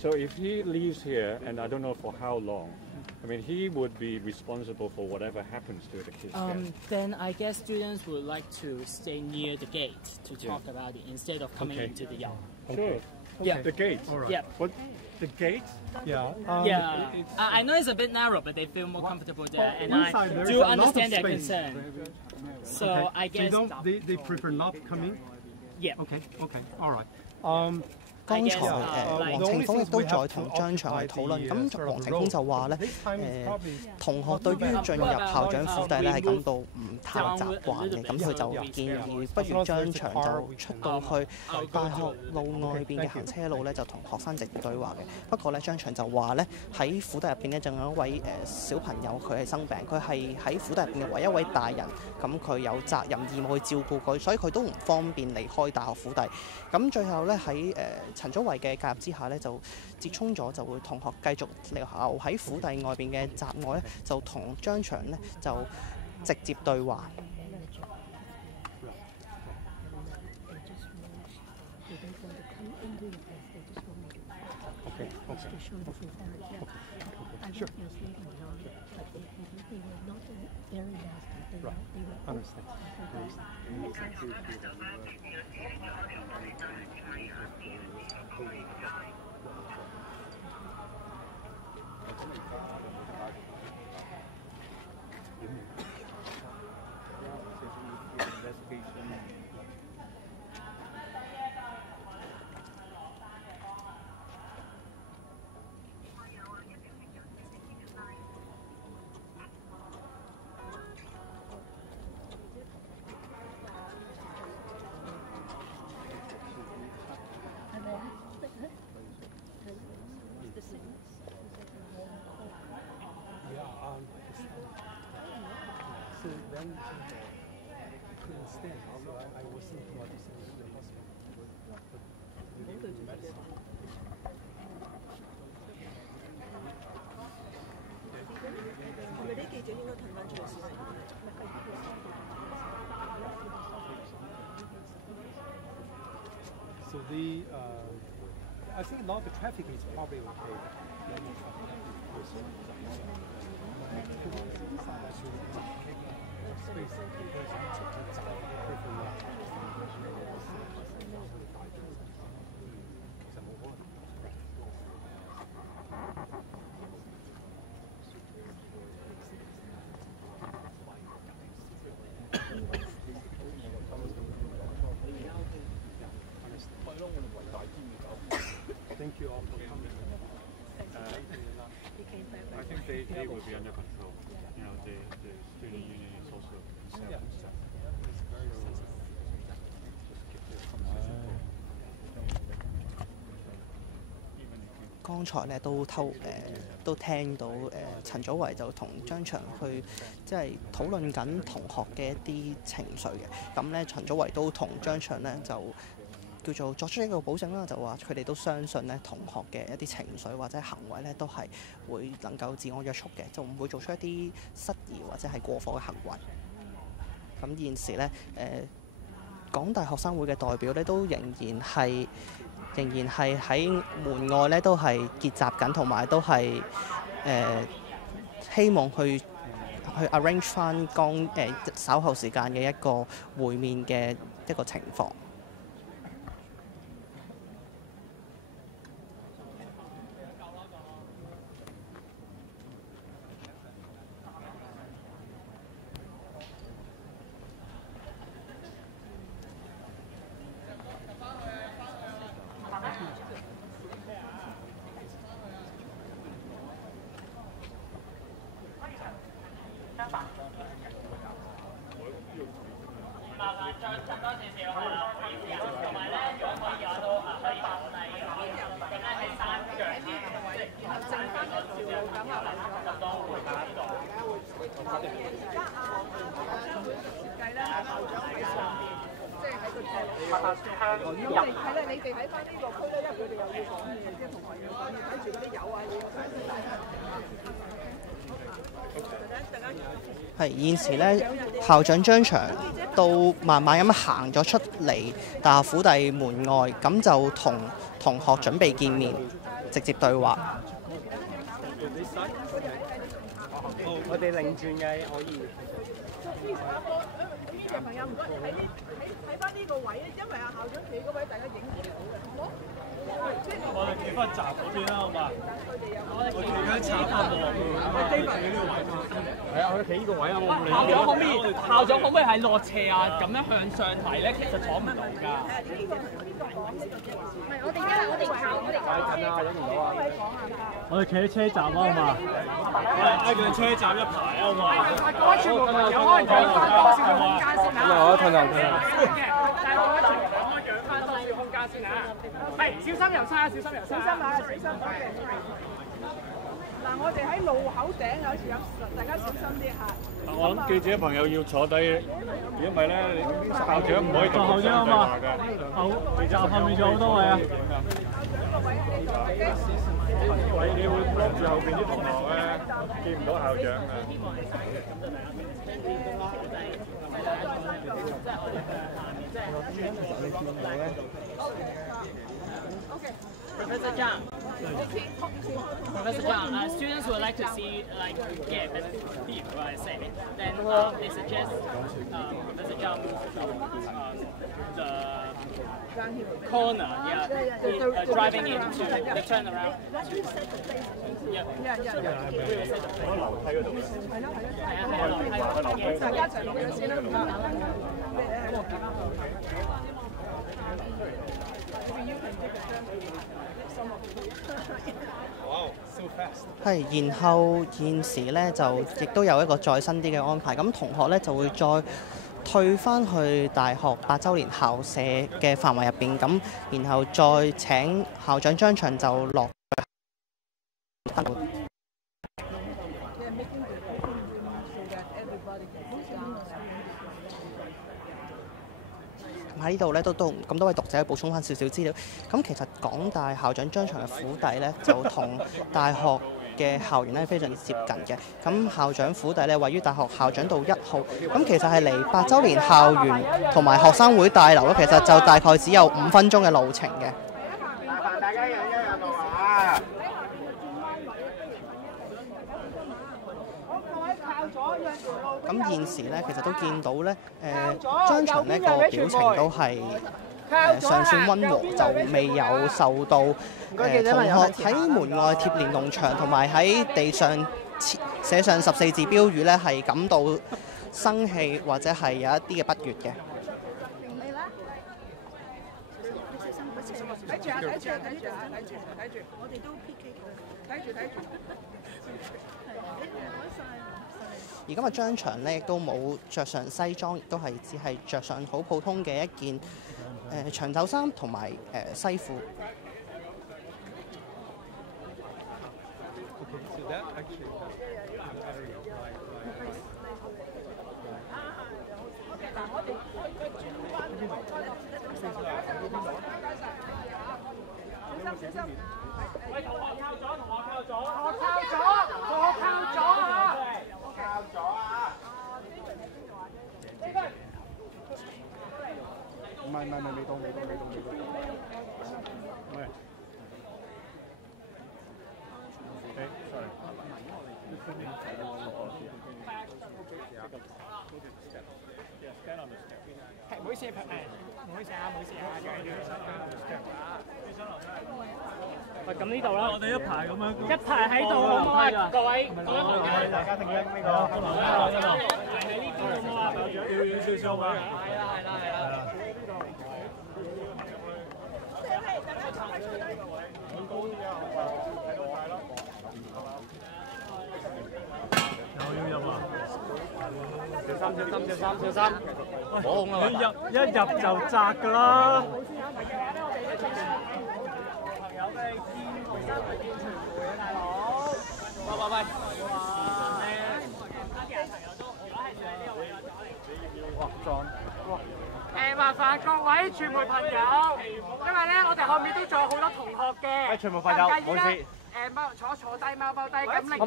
So if he leaves here, and I don't know for how long, I mean, he would be responsible for whatever happens to the kids. Then I guess students would like to stay near the gate to talk about it instead of coming into the yard. Sure. Yeah. The gate. All right. Yeah. What? The gate? Yeah. I know it's a bit narrow, but they feel more comfortable there, and I there is do a lot of understand their space. concern. So Okay. I guess they prefer not coming. yeah. Okay. All right. 剛才黃晴峰亦都再同張翔去討論，咁黃晴峰就話咧同學對於進入校長府邸咧係感到唔太習慣嘅，咁佢就建議不如張翔就出到去大學路外邊嘅行車路咧，就同學生直接對話嘅。不過咧，張翔就話咧喺府邸入邊咧，仲有一位小朋友佢係生病，佢係喺府邸入邊嘅唯一位大人，咁佢有責任義務去照顧佢，所以佢都唔方便離開大學府邸。咁最後咧喺陳祖維嘅介入之下咧，就折衷咗，就會同學繼續留喺府邸外邊嘅閘外咧，就同張翔咧就直接對話。So then couldn't stand, so I was thinking about this in the hospital. So I think now the traffic is probably okay. Thank you all for coming. I think they will be under control. You know, the student union is also concerned. Yeah. 剛才咧都聽到陳祖維就同張翔去即係討論緊同學嘅一啲情緒嘅，咁咧陳祖維都同張翔咧就叫做作出一個保證啦，就話佢哋都相信咧同學嘅一啲情緒或者行為咧都係會能夠自我約束嘅，就唔會做出一啲失儀或者係過火嘅行為。咁現時咧港大學生會嘅代表咧都仍然係喺門外咧都係結集緊，同埋都係希望去 arrange 翻稍後時間嘅一個會面嘅一個情況。麻煩再多少少係啦，唔好意思。你哋喺翻呢個區咧，因為佢哋又要講嘢，即係同學要講嘢，睇住嗰啲友啊係現時咧，校長張翔都慢慢咁行咗出嚟大學府邸門外，咁就同同學準備見面，直接對話。我哋擰轉嘅可以。呢朋友唔該，喺翻呢個位，因為校長企嗰位，大家影唔到嘅，好冇？我哋企翻閘嗰邊啦，好嘛？我企緊閘嗰度。基本呢個位。係啊，我企呢個位啊，我冇理。校長可唔可以係落斜啊？咁樣向上睇咧，其實坐唔到㗎。唔係，我哋而家靠我哋太近啦，影唔到啊！我哋企喺車站啊，好嘛？我哋挨近車站一排啊，好嘛？各位全部朋友可以讓翻多少少空間先嚇。咁啊，我褪後佢。但係各位全部可以讓翻多少空間先嚇。係，小心遊山，小心遊山。小心啊！小心。嗱，我哋喺路口頂有時有，大家小心啲嚇。我諗記者朋友要坐低，如果唔係咧，校長唔可以做校長啊嘛。後面仲有好多位啊。你會幫住後邊啲同學咧，見唔到校長啊。Professor Zhang. Professor Zhang, students would like to see, get a better view, what I say. Then they suggest Professor Zhang move to the corner, driving into the turnaround. Wow, so fast. 係，然後現時咧就亦都有一個再新啲嘅安排，咁同學咧就會再退翻去大學8週年校舍嘅範圍入邊，咁然後再請校長張翔就落。喺呢度咧都咁多位讀者補充翻少少資料。咁其實港大校長張翔嘅府邸咧就同大學嘅校園咧非常之接近嘅。咁校長府邸咧位於大學校長道1號。咁其實係離8週年校園同埋學生會大樓咧，其實就大概只有5分鐘嘅路程嘅。麻煩大家讓一讓路啊！咁現時咧，其實都見到咧，張翔呢個表情都係尚算溫和，就未有受到同學喺門外貼連儂牆同埋喺地上寫上14字標語咧，係感到生氣或者係有一啲嘅不悅嘅。睇住啊！睇住！我哋都 PK 佢，睇住。而今日張翔咧亦都冇着上西裝，亦都係只係着上好普通嘅一件長袖衫同埋西褲。小心！喂，同學靠左，同學靠左啊！靠左啊！唔係，未到。喂。sorry。唔好意思，唔好意思啊，喂，咁呢度啦，我哋一排咁樣，一排喺度好唔好啊？各位，大家聽緊呢個。係呢邊好唔好啊？要少少嘛。係啦。又要入啊！小心！一入就窄㗎啦。喂！麻煩各位傳媒朋友，因為咧我哋後面都仲有好多同學嘅。傳媒朋友，唔好意思。坐低，踎低咁令。唔，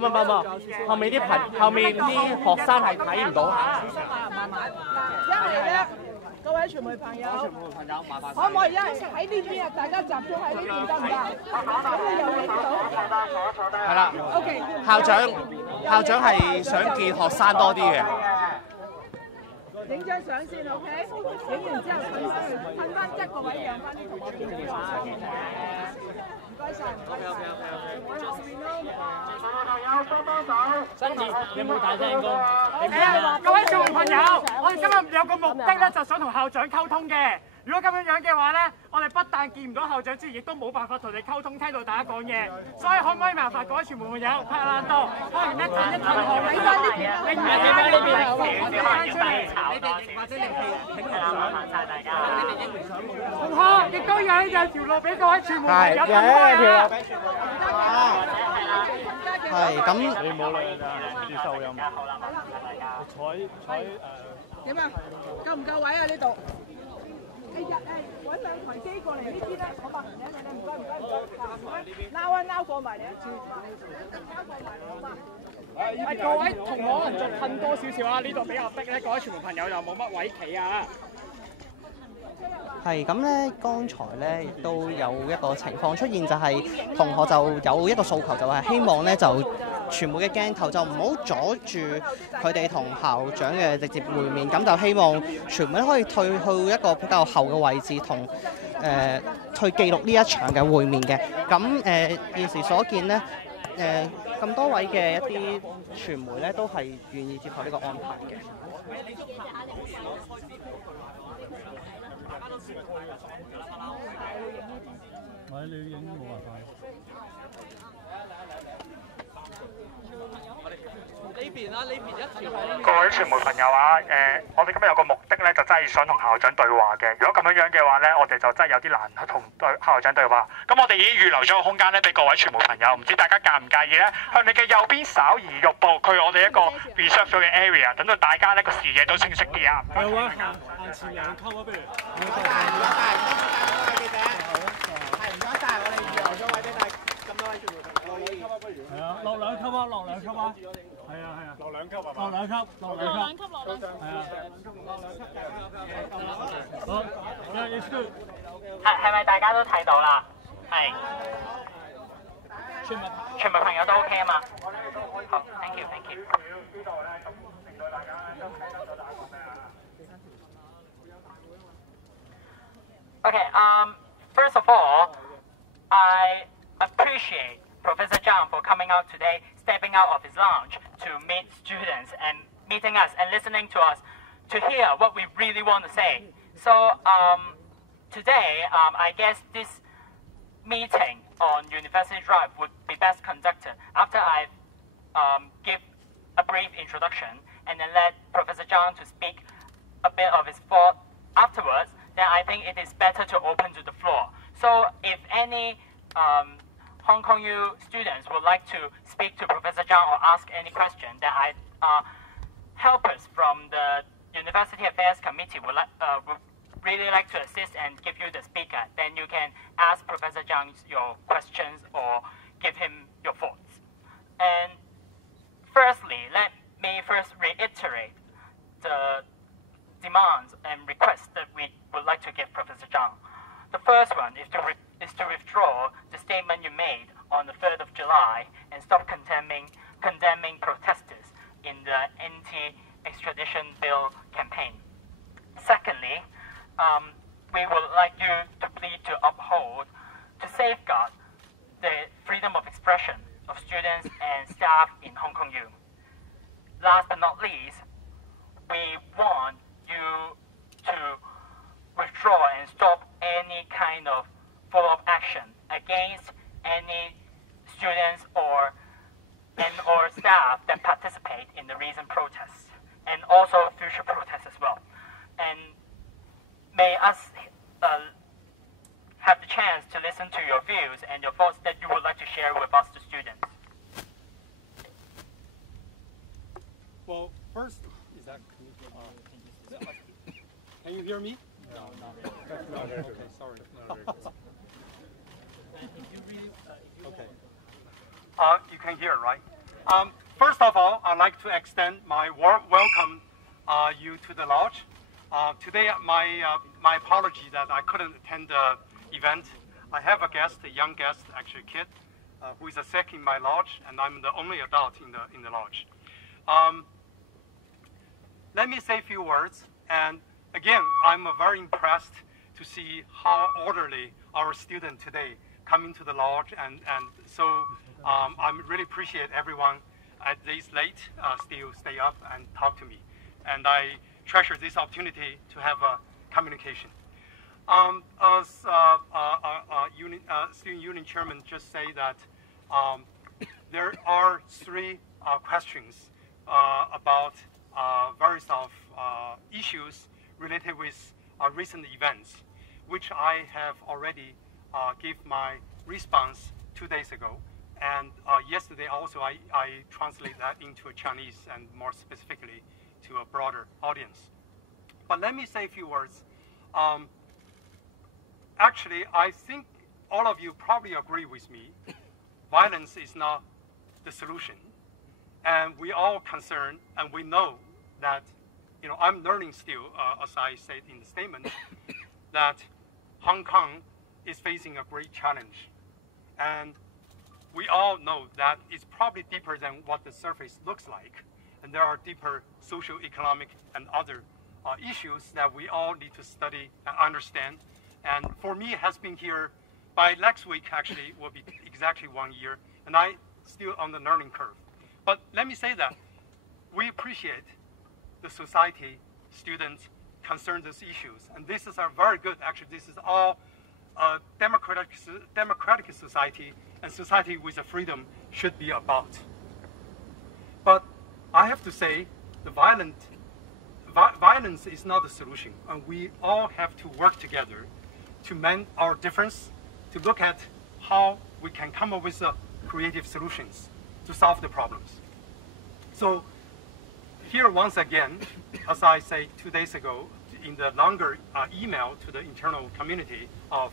後面啲學生係睇唔到。因為咧，各位傳媒朋友，可唔可以一係喺呢邊啊？大家集中喺呢邊得唔得？咁你又影到。係啦。OK。校長係想見學生多啲嘅。影張相先 ，OK？ 影完之後褪翻一個位，讓翻啲同學見話。唔該晒，唔該晒。我後面咯。新傑，你有冇大聲公？各位傳媒朋友，我哋今日有個目的咧，就想同校長溝通嘅。如果咁樣嘅話咧，我哋不但見唔到校長之餘，亦都冇辦法同你溝通，聽到大家講嘢。所以可唔可以麻煩各位傳媒朋友拍爛檔，可能一陣後睇翻呢邊，另外呢邊你哋或者你哋請上晒大家。同學亦都有條路俾各位傳媒朋友分開啊！係咁。你冇啦，啲收音。點啊？夠唔夠位啊？呢度？揾兩台機過嚟呢邊咧，我白人咧，唔該，撈過埋嚟一次，各位同學可能再褪多少少啊！呢度比較逼咧，各位傳媒朋友又冇乜位企啊！係咁咧，剛才咧亦都有一個情況出現，就係同學就有一個訴求，就係希望咧就傳媒嘅鏡頭就唔好阻住佢哋同校長嘅直接會面，咁就希望傳媒可以退去一個比較後嘅位置，同去記錄呢一場嘅會面嘅。咁現時所見咧，咁多位嘅一啲傳媒咧都係願意接受呢個安排嘅。喂，你要影冇辦法。呢邊啦，呢邊一條。各位傳媒朋友啊，我哋今日有個目的咧，就真係想同校長對話嘅。如果咁樣嘅話咧，我哋就真係有啲難同校長對話。咁我哋已經預留咗個空間咧，俾各位傳媒朋友，唔知大家介唔介意咧？向你嘅右邊稍移玉步，去我哋一個 reserve 咗嘅 area，等到大家咧個視野都清晰啲啊！係喎，行前兩級啊，不如。唔該晒，我哋預留咗位俾大咁多位傳媒朋友。係啊，落兩級啊，落兩級啊。係啊，落兩級啊嘛。落兩級。係啊。好 ，Yeah, it's good。係咪大家都睇到啦？係。傳媒朋友都 OK 啊嘛。好 ，thank you，thank you。Okay, first of all, I appreciate Professor Zhang for coming out today, stepping out of his lounge to meet students and meeting us and listening to us to hear what we really want to say. So today, I guess this meeting on University Drive would be best conducted after I give a brief introduction and then let Professor Zhang to speak a bit of his thought afterwards. Then I think it is better to open to the floor. So if any Hong Kong U students would like to speak to Professor Zhang or ask any question, then helpers from the University Affairs Committee would really like to assist and give you the speaker. Then you can ask Professor Zhang your questions or give him your thoughts. And firstly, let me first reiterate the demands and requests that we would like to give Professor Zhang. The first one is to withdraw the statement you made on the 3rd of July and stop condemning protesters in the anti-extradition bill campaign. Secondly, we would like you to plead to uphold, to safeguard the freedom of expression of students and staff in Hong Kong U. Last but not least, we want you to withdraw and stop any kind of follow-up action against any students or staff that participate in the recent protests and also future protests as well. And may us have the chance to listen to your views and your thoughts that you would like to share with us, the students. Well, turn. Okay. You can hear, right? First of all, I'd like to extend my warm welcome you to the lodge. Today, my apology that I couldn't attend the event. I have a guest, a young guest, actually a kid, who is a sec in my lodge, and I'm the only adult in the lodge. Let me say a few words, and again, I'm very impressed to see how orderly our students today come into the lodge, and so I really appreciate everyone at this late still stay up and talk to me, and I treasure this opportunity to have a communication. As student union chairman just say that there are three questions about various of issues related with recent events, which I have already gave my response 2 days ago. And yesterday also I translate that into Chinese and more specifically to a broader audience. But let me say a few words. Actually, I think all of you probably agree with me. Violence is not the solution. And we all concerned, and we know that, I'm learning still, as I said in the statement, that Hong Kong is facing a great challenge. And we all know that it's probably deeper than what the surface looks like. And there are deeper social, economic, and other issues that we all need to study and understand. And for me, it has been here, by next week actually will be exactly 1 year, and I still on the learning curve. But let me say that we appreciate the society, students concerned these issues, and this is a very good, actually this is all democratic society, and society with the freedom should be about. But I have to say, the violence is not the solution, and we all have to work together to mend our difference, to look at how we can come up with creative solutions to solve the problems. So here once again, as I said 2 days ago, in the longer email to the internal community of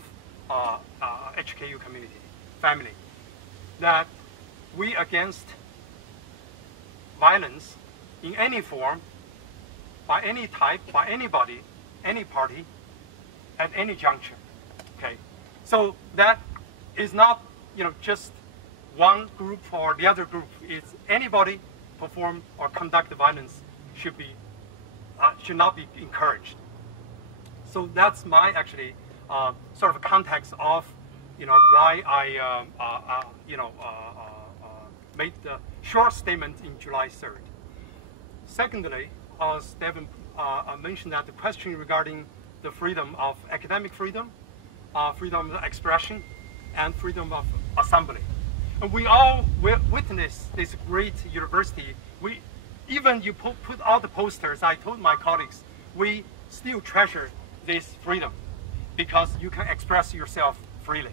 HKU community, family, that we against violence in any form, by any type, by anybody, any party, at any juncture. Okay, so that is not just one group or the other group. It's anybody perform or conduct the violence should not be encouraged. So that's my actually sort of context of why I made the short statement in July 3rd. Secondly, as Devin mentioned, that the question regarding the freedom of academic freedom, freedom of expression, and freedom of assembly. And we all witness this great university. Even you put out the posters, I told my colleagues, we still treasure this freedom because you can express yourself freely.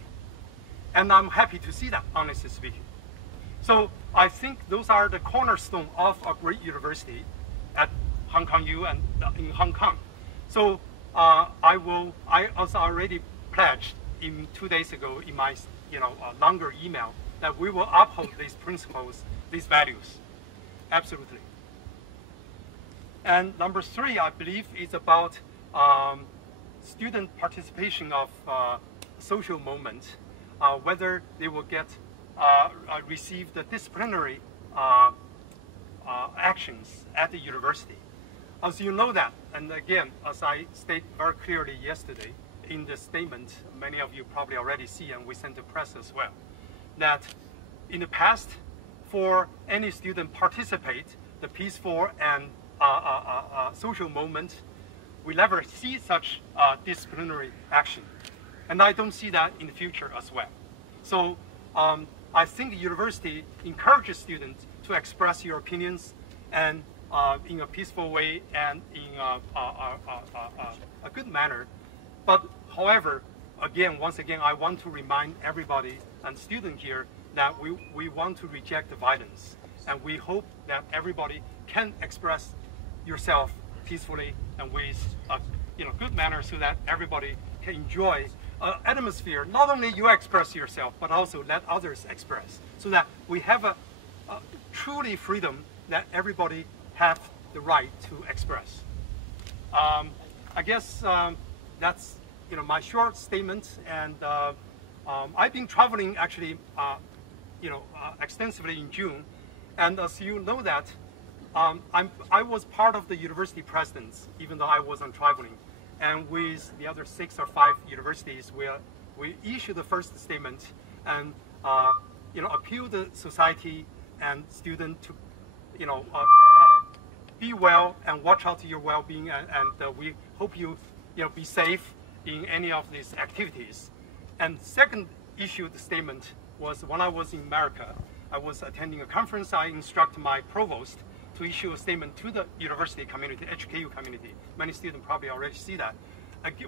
And I'm happy to see that, honestly speaking. So I think those are the cornerstone of a great university at Hong Kong U and in Hong Kong. So I also already pledged 2 days ago in my longer email that we will uphold these principles, these values, absolutely. And number 3, I believe, is about student participation of social movement, whether they will get receive the disciplinary actions at the university. As you know that, and again, as I stated very clearly yesterday in the statement, many of you probably already see, and we sent to press as well, that in the past, for any student participate the peaceful and social movement, we never see such disciplinary action. And I don't see that in the future as well. So I think the university encourages students to express your opinions and in a peaceful way and in a good manner. But however, once again, I want to remind everybody and students here that we want to reject the violence. And we hope that everybody can express yourself peacefully and with a good manner so that everybody can enjoy atmosphere. Not only you express yourself, but also let others express, so that we have a truly freedom that everybody have the right to express. I guess that's my short statement, and I've been traveling actually extensively in June, and as you know that I was part of the university presidents, even though I wasn't traveling, and with the other 6 or 5 universities, we issued the first statement and appeal the society and students to be well and watch out to your well-being, and we hope you be safe in any of these activities. And second issued statement was when I was in America. I was attending a conference. I instructed my provost to issue a statement to the university community, HKU community. Many students probably already see that.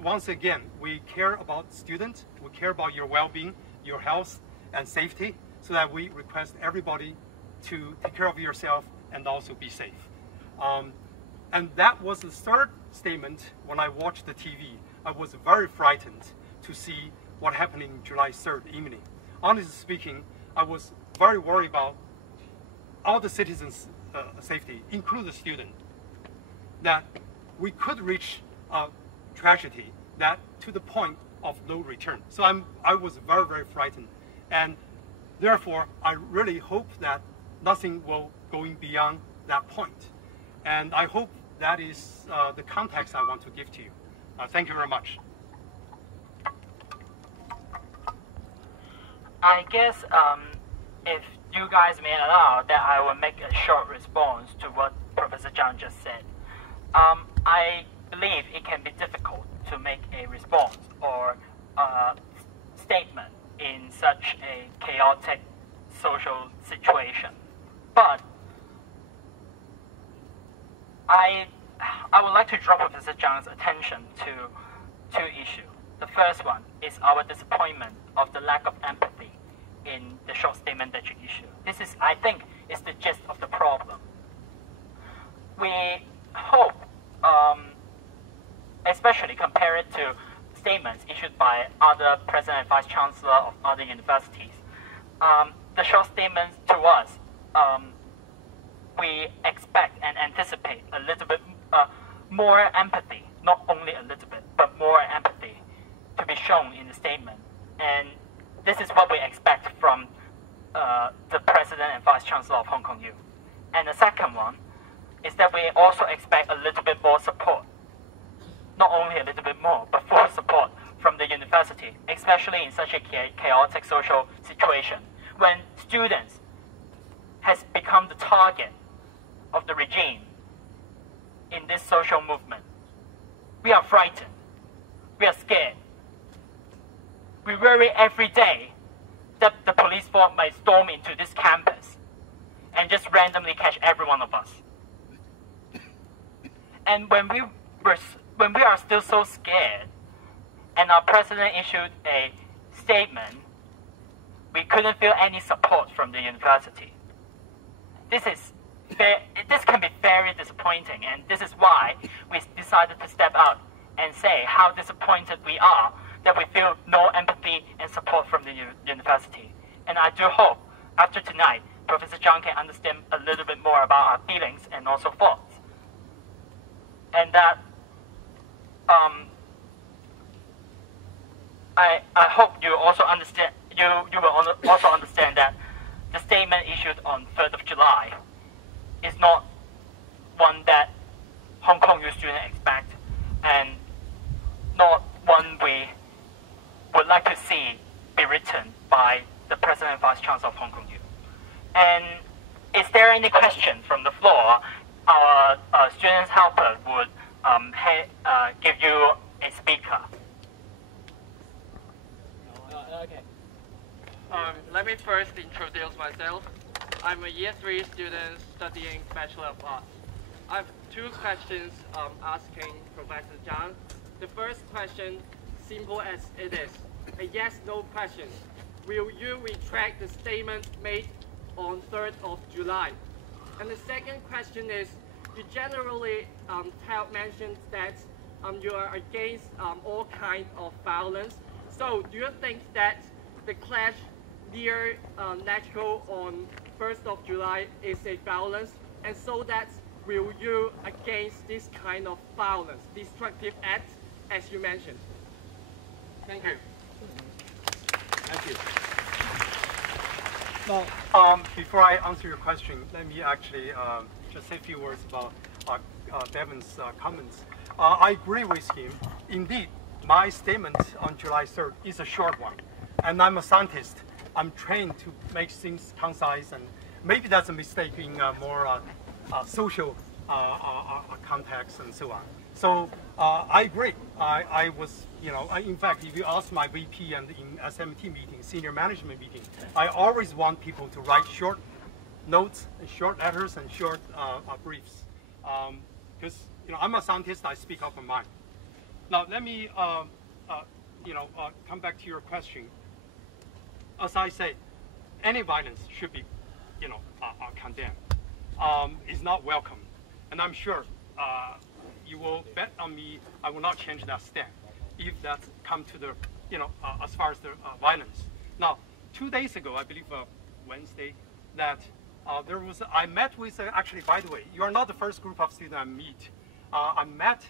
Once again, we care about students. We care about your well-being, your health and safety, so that we request everybody to take care of yourself and also be safe. And that was the third statement. When I watched the TV, I was very frightened to see what happened in July 3rd evening. Honestly speaking, I was very worried about all the citizens' safety, including the student, that we could reach a tragedy that to the point of no return. So I was very, very frightened. And therefore, I really hope that nothing will go beyond that point. And I hope that is the context I want to give to you. Thank you very much. I guess if you guys may allow that I will make a short response to what Professor Zhang just said. I believe it can be difficult to make a response or a statement in such a chaotic social situation. But I would like to draw Professor Zhang's attention to 2 issues. The first one is our disappointment of the lack of empathy in the short statement that you issued. This is, I think, is the gist of the problem. We hope, especially compared to statements issued by other president and vice chancellor of other universities, the short statements to us, we expect and anticipate a little bit more empathy, not only a little bit, but more empathy to be shown in the statement. And this is what we expect from the President and Vice Chancellor of Hong Kong U. And the second one is that we also expect a little bit more support. Not only a little bit more, but full support from the university, especially in such a chaotic social situation, when students has become the target of the regime in this social movement. We are frightened. We are scared. We worry every day that the police force might storm into this campus and just randomly catch every one of us. And when we are still so scared, and our president issued a statement, we couldn't feel any support from the university. This can be very disappointing, and this is why we decided to step out and say how disappointed we are that we feel no empathy and support from the university. And I do hope, after tonight, Professor Zhang can understand a little bit more about our feelings and also thoughts. And that I hope you also understand. You will also understand that the statement issued on 3rd of July is not one that Hong Kong U students expect, and not one we would like to see be written by the President and Vice Chancellor of Hong Kong U. And is there any question from the floor? Our students' helper would give you a speaker. Okay. Let me first introduce myself. I'm a Year 3 student studying Bachelor of Arts. I have 2 questions asking Professor Zhang. The first question, simple as it is, a yes/no question. Will you retract the statement made on 3rd of July? And the second question is, you generally mention that you are against all kinds of violence. So do you think that the clash near National on 1st of July is a violence, and so that will you against this kind of violence, destructive acts, as you mentioned? Thank you. Thank you. Now, before I answer your question, let me actually just say a few words about Devin's comments. I agree with him. Indeed, my statement on July 3rd is a short one, and I'm a scientist. I'm trained to make things concise, and maybe that's a mistake in more social context and so on. So I agree. I was, in fact, if you ask my VP and in SMT meeting, senior management meeting, I always want people to write short notes, and short letters, and short briefs. Because I'm a scientist, I speak up my mind. Now let me, come back to your question. As I say, any violence should be, condemned. Is not welcome, and I'm sure you will bet on me. I will not change that stand if that come to the, as far as the violence. Now, 2 days ago, I believe Wednesday, that I met with, actually, by the way, you are not the first group of students I meet. I met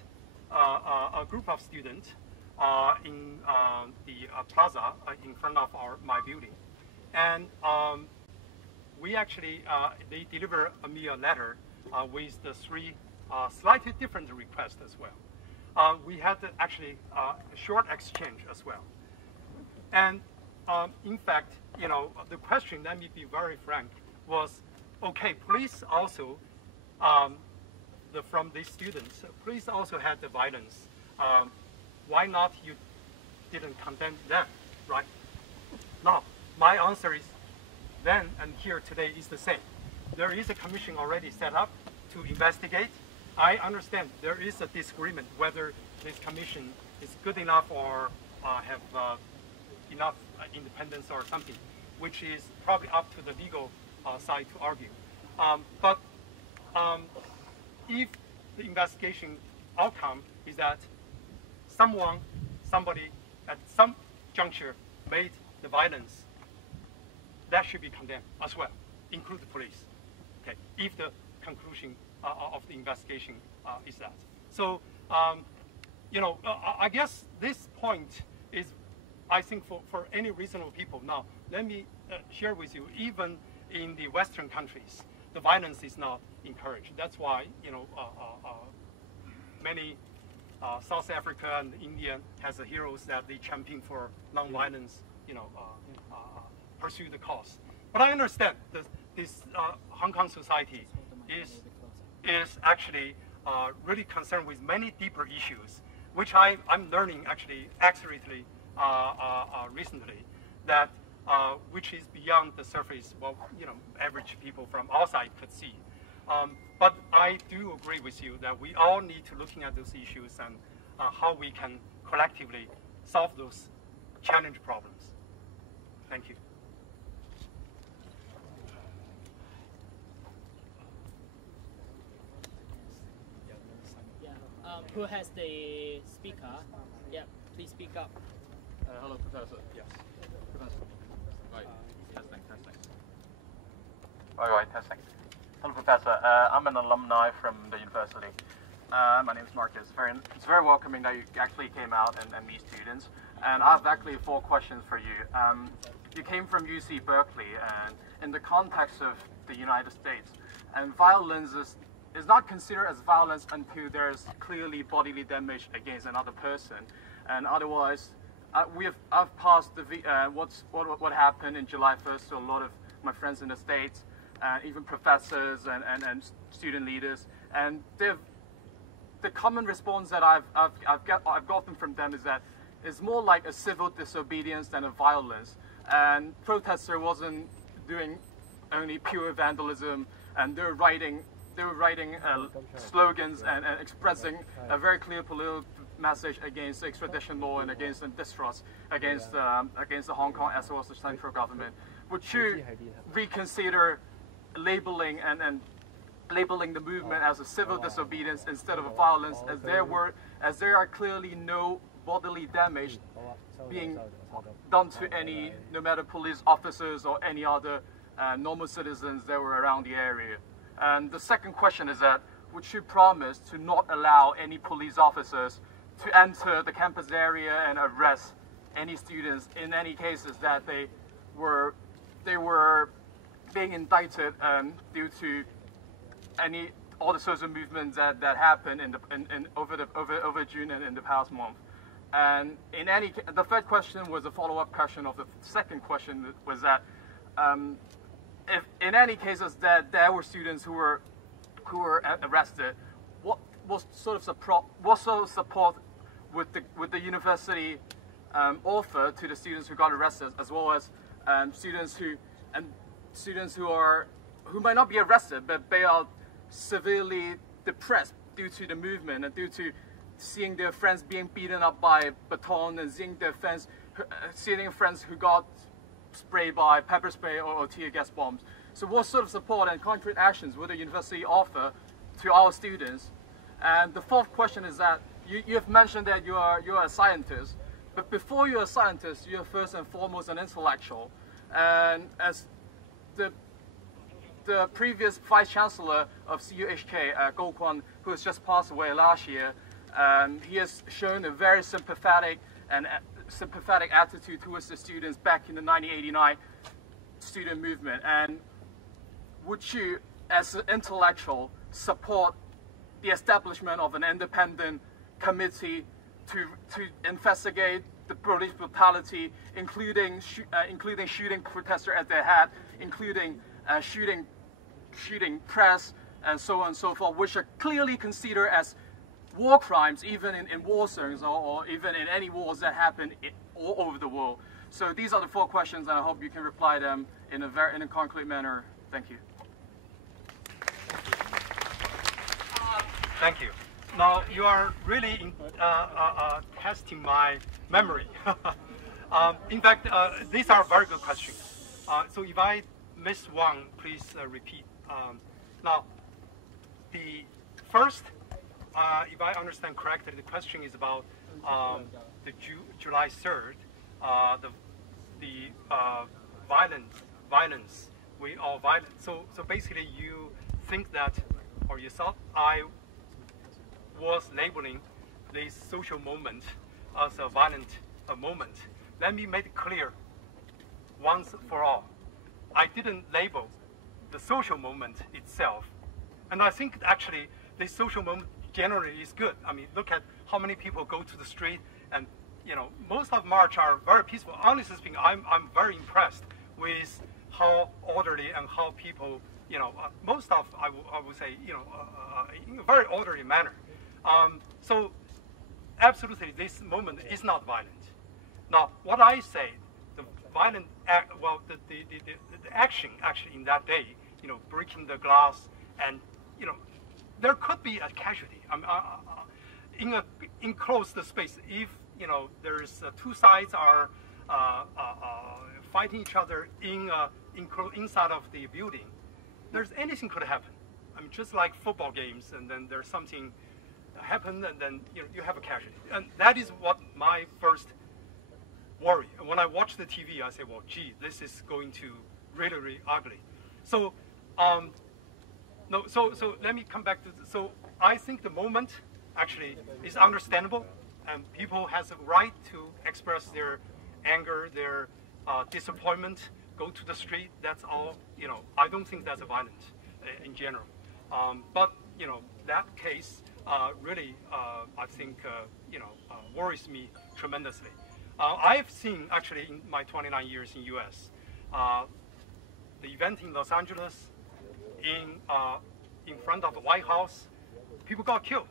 a group of students in the plaza in front of my building. And we actually, they delivered me a letter with the 3 slightly different requests as well. We had actually a short exchange as well. And in fact, the question, let me be very frank, was, okay, please also, from these students, please also had the violence. Why not you didn't condemn them, right? Now, my answer is then and here today is the same. There is a commission already set up to investigate. I understand there is a disagreement whether this commission is good enough or have enough independence or something, which is probably up to the legal side to argue. But if the investigation outcome is that somebody at some juncture made the violence, that should be condemned as well, include the police. Okay, if the conclusion of the investigation is that. So, I guess this point is, I think, for any reasonable people. Now, let me share with you, even in the Western countries, the violence is not encouraged. That's why, many South Africa and India has the heroes that they champion for non-violence, pursue the cause. But I understand that this Hong Kong society is actually really concerned with many deeper issues, which I'm learning actually accurately recently, that which is beyond the surface, what average people from outside could see. But I do agree with you that we all need to looking at those issues and how we can collectively solve those challenge problems. Thank you. Who has the speaker? Yeah, please speak up. Hello, Professor. Yes. Professor. Right. Testing. Right, testing. Hello, Professor. I'm an alumni from the university. My name is Marcus. It's very welcoming that you actually came out and meet students. And I have actually 4 questions for you. You came from UC Berkeley, and in the context of the United States, and violence is not considered as violence until there's clearly bodily damage against another person. And otherwise, I've passed what happened in July 1st to a lot of my friends in the States, even professors and student leaders, and the common response that I've gotten from them is that it's more like a civil disobedience than a violence. And protesters wasn't doing only pure vandalism, and they were writing slogans and expressing a very clear political message against extradition law and against distrust against the Hong Kong as well as the central government. Would you reconsider labeling labeling the movement as a civil disobedience instead of a violence, as there are clearly no bodily damage being done to any, no matter police officers or any other normal citizens that were around the area. And the second question is that, would you promise to not allow any police officers to enter the campus area and arrest any students in any cases that they were being indicted due to all the social movements that happened over June and in the past month? And the third question was a follow-up question of the second question, was that if in any cases that there were students who were arrested, what sort of support would the university offer to the students who got arrested, as well as students who might not be arrested, but they are severely depressed due to the movement and due to seeing their friends being beaten up by baton and seeing friends who got sprayed by pepper spray or tear gas bombs. So what sort of support and concrete actions would the university offer to our students? And the fourth question is that you have mentioned that you are a scientist, but before you're a scientist, you're first and foremost an intellectual. And as the previous Vice Chancellor of CUHK, Go Kwon, who has just passed away last year, he has shown a very sympathetic attitude towards the students back in the 1989 student movement. And would you, as an intellectual, support the establishment of an independent committee to investigate the police brutality, including shooting protesters at their head, including shooting press, and so on and so forth, which are clearly considered as war crimes, even in war zones or even in any wars that happen all over the world. So these are the four questions, and I hope you can reply them in a concrete manner. Thank you. Thank you. Now you are really testing my memory. In fact, these are very good questions. So if I miss one, please repeat. Now, the first, if I understand correctly, the question is about the July 3rd, the violence. We all violent. So basically, you think that, or you thought I was labeling this social moment as a violent moment. Let me make it clear once for all. I didn't label the social moment itself. And I think actually the social moment generally is good. I mean, look at how many people go to the street, and most of march are very peaceful. Honestly speaking, I'm very impressed with how orderly and how people, most of, I would say, in a very orderly manner. So absolutely, this moment is not violent. Now, what I say, the violent act, well, the action actually in that day, breaking the glass, and there could be a casualty. In an enclosed space, if there is two sides are fighting each other inside of the building, there's anything could happen. I mean, just like football games, and then there's something happen, and then you have a casualty. And that is what my first worry. And when I watch the TV, I say, well, gee, this is going to really, really ugly. So, so let me come back to this. So I think the moment actually is understandable, and people has a right to express their anger, their disappointment, go to the street. That's all. I don't think that's a violence in general. But that case really, I think, worries me tremendously. I've seen actually in my 29 years in U.S. The event in Los Angeles, in front of the White House, people got killed.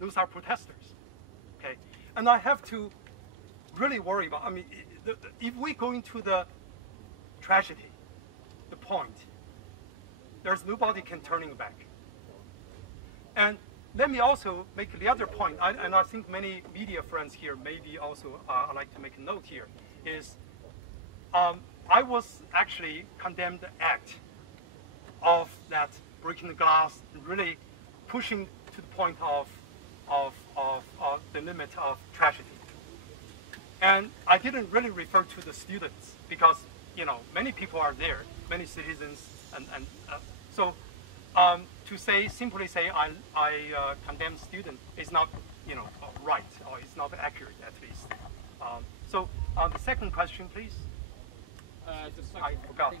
Those are protesters, okay? And I have to really worry about, I mean, if we go into the tragedy, the point, there's nobody can turning back. And let me also make the other point, and I think many media friends here maybe also I'd like to make a note here, is I was actually condemned the act of that breaking the glass, really pushing to the point of the limit of tragedy. And I didn't really refer to the students because, you know, many people are there, many citizens, and so to say, simply say I condemn students is not, you know, right, or it's not accurate at least. So the second question, please. I forgot.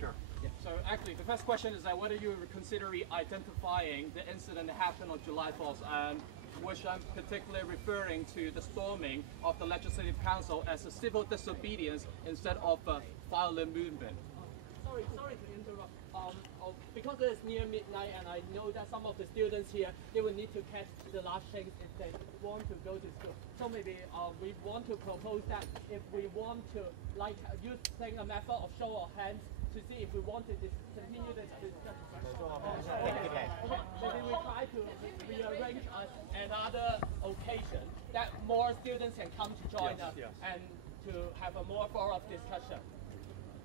Sure. Yeah. So actually, the first question is that whether you consider identifying the incident that happened on July 4th, and which I'm particularly referring to the storming of the Legislative Council as a civil disobedience instead of a violent movement. Sorry to interrupt. Because it is near midnight, and I know that some of the students here, they will need to catch the last train if they want to go to school. So maybe we want to propose that if we want to, like, using a method of show of hands to see if we want to continue this discussion. Maybe we try to rearrange another occasion that more students can come to join us and to have a more thorough discussion.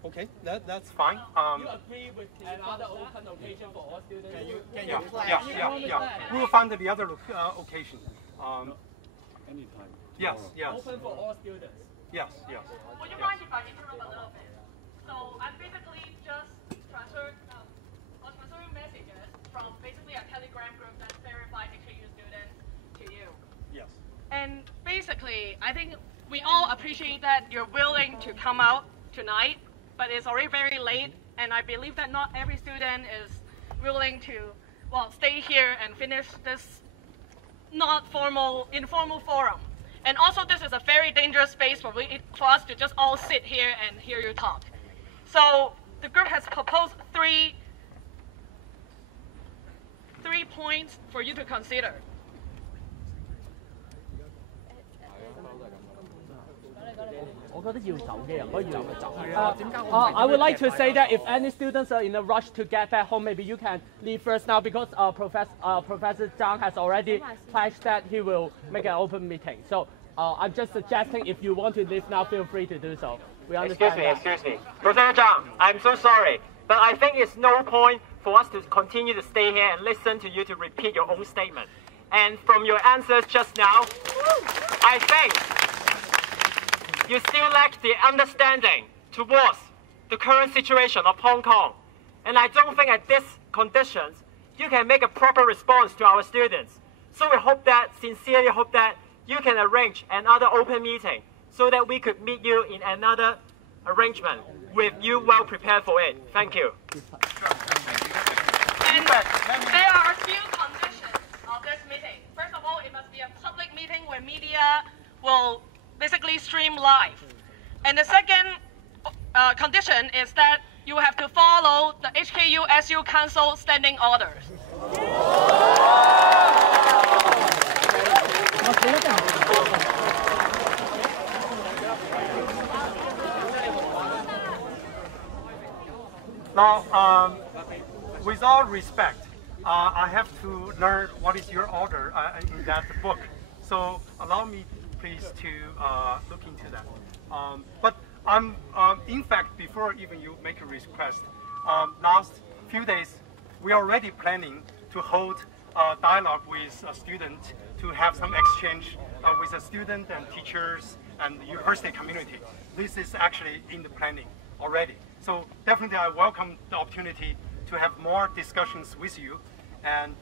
Okay, that's fine. You agree with another open occasion for all students? Yeah. We will find the other occasion. Anytime. Yes. Open for all students. Yes. Would you mind if I interrupt a little bit? So I'm basically just transferring messages from basically a Telegram group that's verified HKU students to you. Yes. And basically, I think we all appreciate that you're willing to come out tonight, but it's already very late, and I believe that not every student is willing to, well, stay here and finish this not informal forum. And also, this is a very dangerous space for us to just all sit here and hear you talk. So the group has proposed three points for you to consider. I would like to say that if any students are in a rush to get back home, maybe you can leave first now, because Professor Zhang has already pledged that he will make an open meeting. So I'm just suggesting if you want to leave now, feel free to do so. We understand. Excuse me. Professor Zhang, I'm so sorry, but I think it's no point for us to continue to stay here and listen to you to repeat your own statement. And from your answers just now, I think you still lack the understanding towards the current situation of Hong Kong. And I don't think at these conditions, you can make a proper response to our students. So we sincerely hope that you can arrange another open meeting so that we could meet you in another arrangement with you well prepared for it. Thank you. And there are a few conditions of this meeting. First of all, it must be a public meeting where media will basically stream live. And the second condition is that you have to follow the HKU SU Council standing orders. Now, with all respect, I have to learn what is your order in that book. So allow me, please, to look into that. But I'm, in fact, before even you make a request, last few days, we're already planning to hold a dialogue with a student to have some exchange with a student and teachers and the university community. This is actually in the planning already. So definitely I welcome the opportunity to have more discussions with you and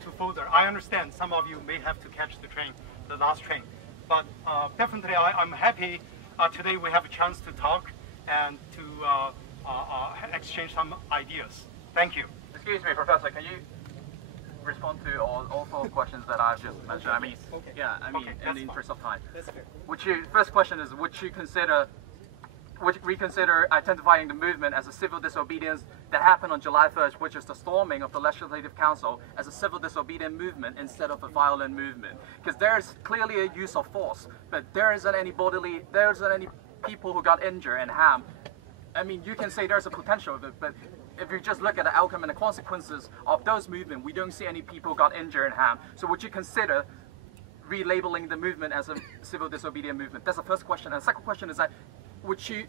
to further. I understand some of you may have to catch the train, the last train, but definitely I'm happy today we have a chance to talk and to exchange some ideas. Thank you. Excuse me, Professor, can you respond to all 4 questions that I've just mentioned? I mean, in the interest of time. First question is, would you reconsider identifying the movement as a civil disobedience that happened on July 1st, which is the storming of the Legislative Council, as a civil disobedient movement instead of a violent movement? Because there is clearly a use of force, but there isn't any people who got injured and harmed. I mean, you can say there's a potential of it, but if you just look at the outcome and the consequences of those movements, we don't see any people got injured and harmed. So would you consider relabeling the movement as a civil disobedient movement? That's the first question. And the second question is that, would you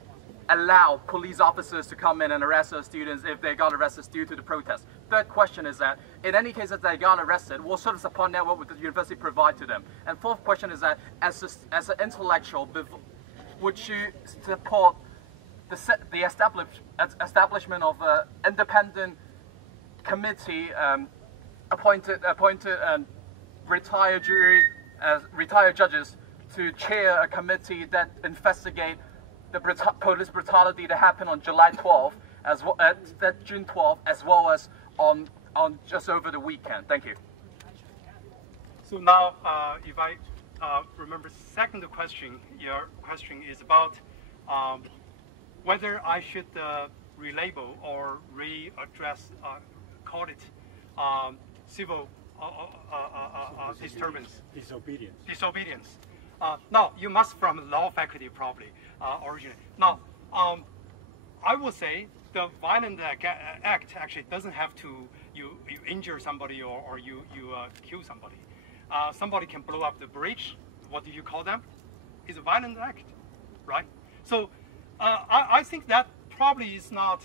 allow police officers to come in and arrest those students if they got arrested due to the protest? Third question is that, in any case that they got arrested, what sort of support network would the university provide to them? And fourth question is that, as an intellectual, would you support the establishment of an independent committee appointed retired judges to chair a committee that investigate the police brutality that happened on July 12th, June 12th, as well as on just over the weekend? Thank you. So now, if I remember, second question, your question is about whether I should relabel or readdress, call it civil disturbance. Disobedience. Now, you must from law faculty probably originally. Now, I would say the violent act actually doesn't have to you injure somebody or you kill somebody. Somebody can blow up the bridge. What do you call them? It's a violent act, right? So I think that probably is not,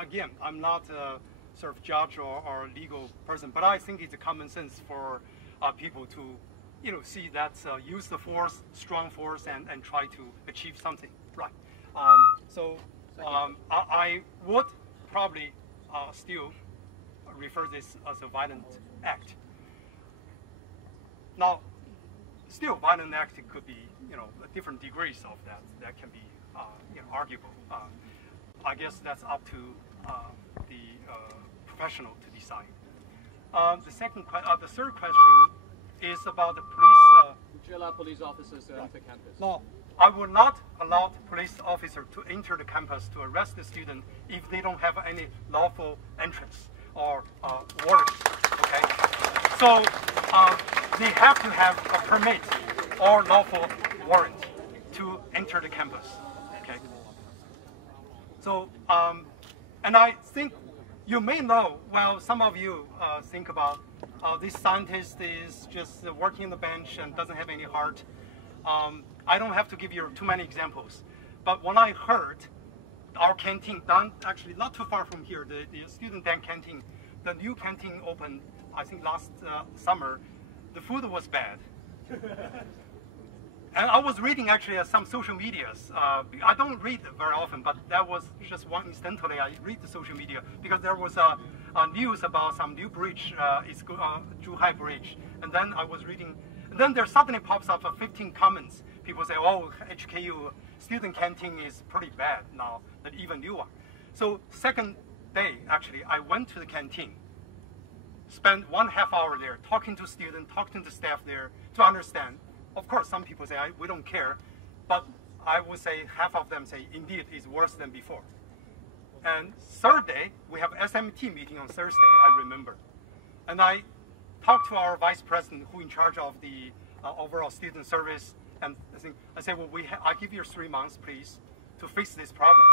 again, I'm not a sort of judge or legal person, but I think it's a common sense for people to, see that use the force, strong force, and try to achieve something, right? I would probably still refer this as a violent act. Now, still, violent act could be, different degrees of that. That can be, arguable. I guess that's up to the professional to decide. The third question is about the police. Would you allow police officers to enter campus? No, I will not allow the police officer to enter the campus to arrest the student if they don't have any lawful entrance or warrant. Okay, so they have to have a permit or lawful warrant to enter the campus. Okay. So, and I think you may know, well, some of you think about this scientist is just working on the bench and doesn't have any heart. I don't have to give you too many examples, but when I heard our canteen done, actually not too far from here, the student dan canteen, the new canteen opened, I think last summer, the food was bad. And I was reading actually some social medias. I don't read very often, but that was just one incidentally. I read the social media because there was a news about some new bridge, it's Zhuhai Bridge. And then I was reading, and then there suddenly pops up 15 comments. People say, oh, HKU student canteen is pretty bad now, that even newer. So second day, actually, I went to the canteen, spent 1.5 hour there, talking to students, talking to staff there to understand. Of course, some people say, we don't care, but I would say half of them say, indeed, it's worse than before. And third day, we have SMT meeting on Thursday, I remember. And I talked to our vice president who in charge of the overall student service, and I said, well, I give you 3 months, please, to fix this problem,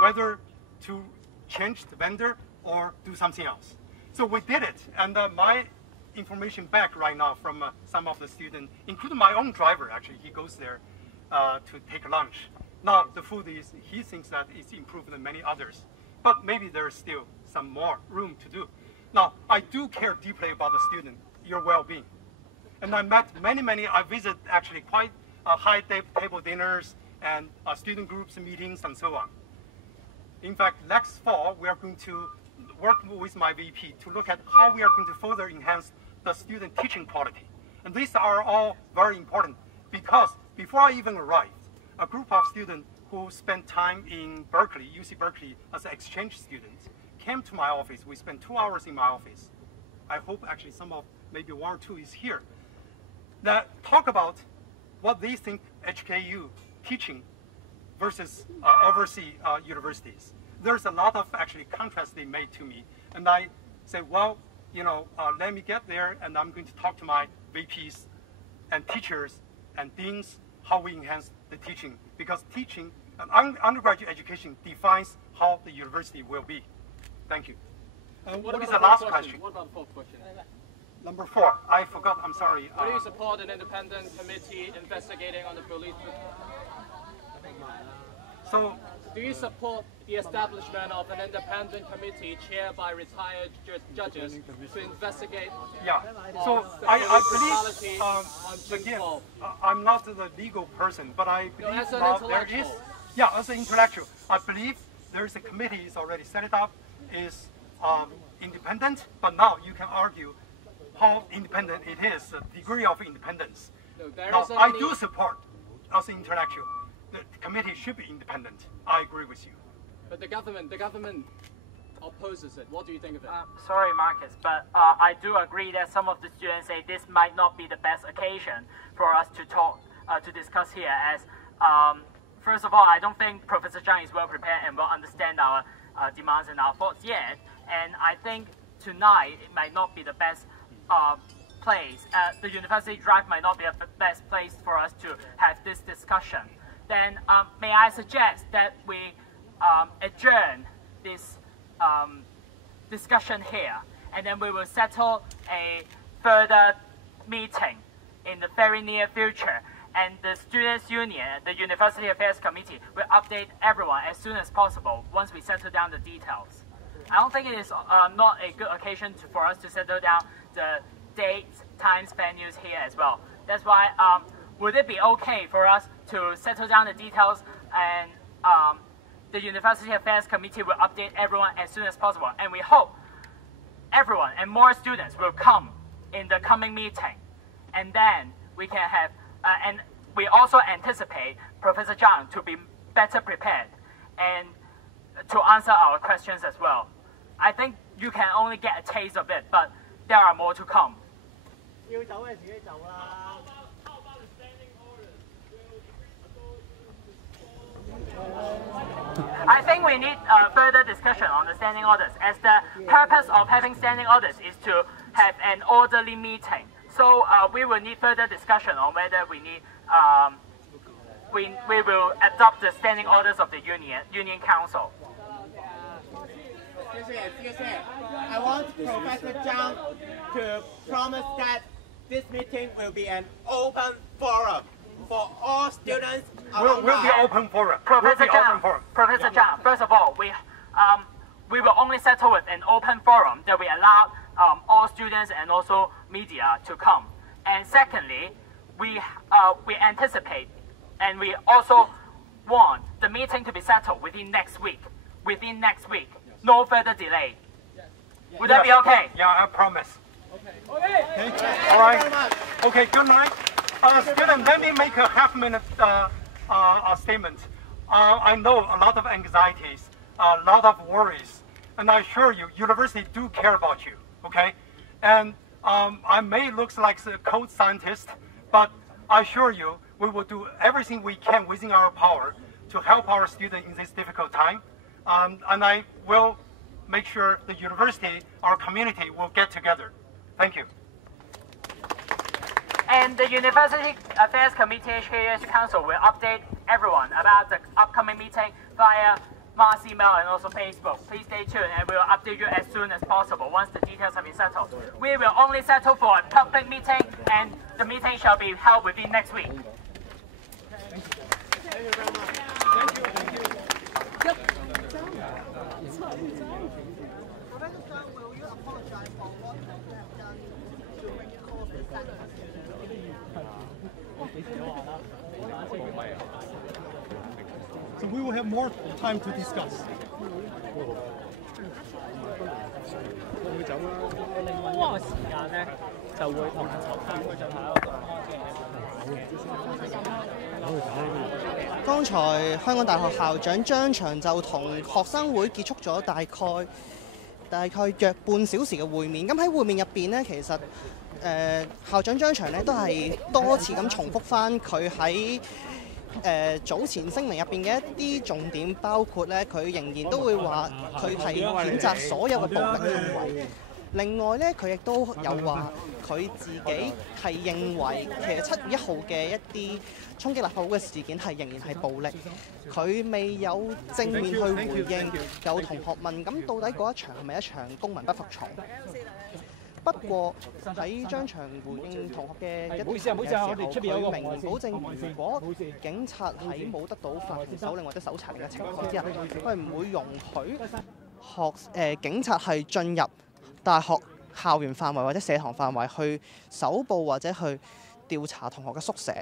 whether to change the vendor or do something else. So we did it, and my information back right now from some of the students, including my own driver, actually, he goes there to take lunch. Now, the food is, he thinks that it's improved than many others, but maybe there's still some more room to do. Now, I do care deeply about the student, your well-being. And I met many, I visit actually quite high table dinners and student groups meetings and so on. In fact, next fall, we are going to work with my VP to look at how we are going to further enhance the student teaching quality. And these are all very important because before I even arrived, a group of students who spent time in Berkeley, UC Berkeley, as exchange students, came to my office. We spent 2 hours in my office. I hope actually maybe 1 or 2 is here, that talk about what they think HKU teaching versus overseas universities. There's a lot of actually contrast they made to me. And I say, well, let me get there and I'm going to talk to my VPs and teachers and deans how we enhance the teaching. Because teaching and undergraduate education defines how the university will be. Thank you. What is the last question? What about the fourth question? Number 4, I forgot, I'm sorry. Would you support an independent committee investigating on the police? So, do you support the establishment of an independent committee chaired by retired judges to investigate? Yeah. So I believe again, I'm not the legal person, but I believe as an now there is. intellectual. Yeah, as an intellectual, I believe there is a committee is already set it up, is independent, but now you can argue how independent it is, the degree of independence. No, there now, isn't I any... do support, as an intellectual, the committee should be independent. I agree with you. But the government opposes it. What do you think of it? Sorry, Marcus, but I do agree that some of the students say this might not be the best occasion for us to talk, to discuss here. As first of all, I don't think Professor Zhang is well prepared and will understand our demands and our thoughts yet. And I think tonight it might not be the best place. The University Drive might not be the best place for us to have this discussion. Then may I suggest that we adjourn this discussion here, and then we will settle a further meeting in the very near future. And the Students' Union, the University Affairs Committee, will update everyone as soon as possible once we settle down the details. I don't think it is not a good occasion for us to settle down the dates, times, venues here as well. That's why would it be okay for us to settle down the details, and the University Affairs Committee will update everyone as soon as possible. And we hope everyone and more students will come in the coming meeting. And then we can have, and we also anticipate Professor Zhang to be better prepared and to answer our questions as well. I think you can only get a taste of it, but there are more to come. I think we need further discussion on the standing orders, as the purpose of having standing orders is to have an orderly meeting. So we will need further discussion on whether we need we will adopt the standing orders of the Union Council. Excuse me. I want Professor Zhang to promise that this meeting will be an open forum for all students. Will be open forum. Professor Zhang, first of all, we will only settle with an open forum that we allow all students and also media to come. And secondly, we anticipate and we also want the meeting to be settled within next week. No further delay. Would that be okay? Yeah, I promise. Okay. All right. Okay, good night. Student, let me make a half-minute statement. I know a lot of anxieties, a lot of worries, and I assure you, university do care about you, okay? And I may look like a cold scientist, but I assure you, we will do everything we can within our power to help our students in this difficult time. And I will make sure the university, our community, will get together. Thank you. And the University Affairs Committee HKUS Council will update everyone about the upcoming meeting via mass email and also Facebook. Please stay tuned and we will update you as soon as possible once the details have been settled. We will only settle for a public meeting, and the meeting shall be held within next week. Thank you very much. Thank you. Professor Zhang, will you apologize for what you have done during the course of the session? So we will have more time to discuss. 嗰個時間咧就會同人籌備最後一個剛才香港大學校長張翔就同學生會結束咗大概約半小時嘅會面。咁喺會面入邊呢，其實校長張翔呢都係多次咁重複翻佢喺早前聲明入邊嘅一啲重點，包括咧佢仍然都會話佢係譴責所有嘅暴力行為。另外咧，佢亦都有話佢自己係認為其實7月1號嘅一啲衝擊立法會嘅事件係仍然係暴力。佢未有正面去回應有同學問咁到底嗰一場係咪一場公民不服從？不過喺張翔回應同學嘅一啲嘅時候，佢明言保證，如果警察喺冇得到法庭手令或者搜查令嘅情況之下，佢唔會容許警察係進入大學校園範圍或者社堂範圍去搜捕或者去調查同學嘅宿舍。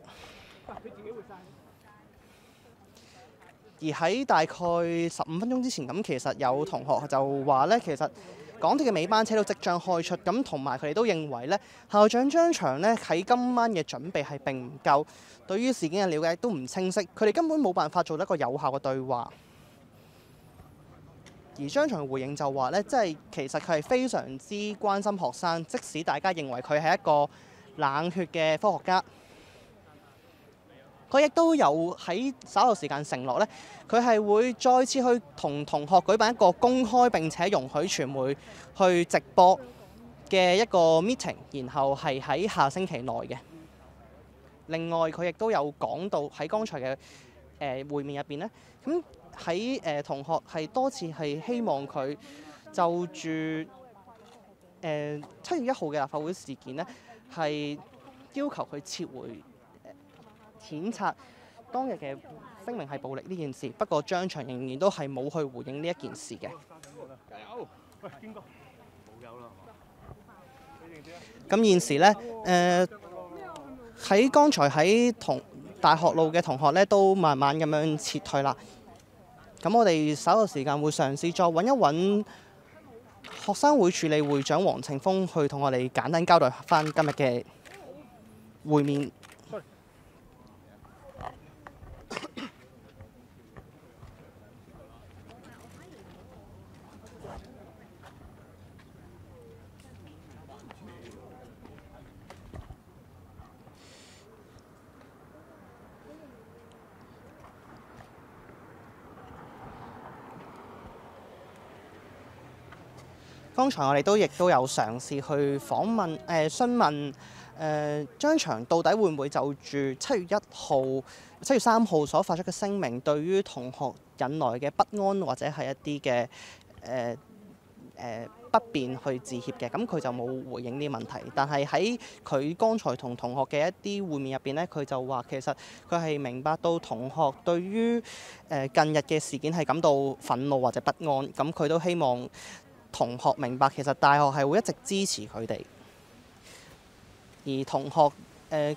而喺大概15分鐘之前，咁其實有同學就話咧，其實港鐵嘅尾班車都即將開出，咁同埋佢哋都認為咧，校長張翔咧喺今晚嘅準備係並唔夠，對於事件嘅了解都唔清晰，佢哋根本冇辦法做到一個有效嘅對話。而張翔嘅回應就話咧，即係其實佢係非常之關心學生，即使大家認為佢係一個冷血嘅科學家。佢亦都有喺稍後時間承諾咧，佢係會再次去同同學舉辦一個公開並且容許傳媒去直播嘅一個 meeting， 然後係喺下星期內嘅。另外，佢亦都有講到喺剛才嘅會面入邊咧，咁喺同學係多次係希望佢就住7月1號嘅立法會事件咧，係要求佢撤回譴責當日嘅聲明係暴力呢件事，不過張翔仍然都係冇去回應呢一件事嘅。加油！喂，邊個？冇有啦。咁現時咧，喺剛才喺大學路嘅同學咧，都慢慢咁樣撤退啦。咁我哋稍後時間會嘗試再揾一揾學生會處理會長黃程鋒，去同我哋簡單交代翻今日嘅會面。剛才我哋亦都有嘗試去訪問詢問張翔到底會唔會就住7月3號所發出嘅聲明，對於同學引來嘅不安或者係一啲嘅不便去致歉嘅，咁佢就冇回應呢啲問題。但係喺佢剛才同同學嘅一啲會面入邊咧，佢就話其實佢係明白到同學對於近日嘅事件係感到憤怒或者不安，咁佢都希望同學明白，其實大學係會一直支持佢哋，而同學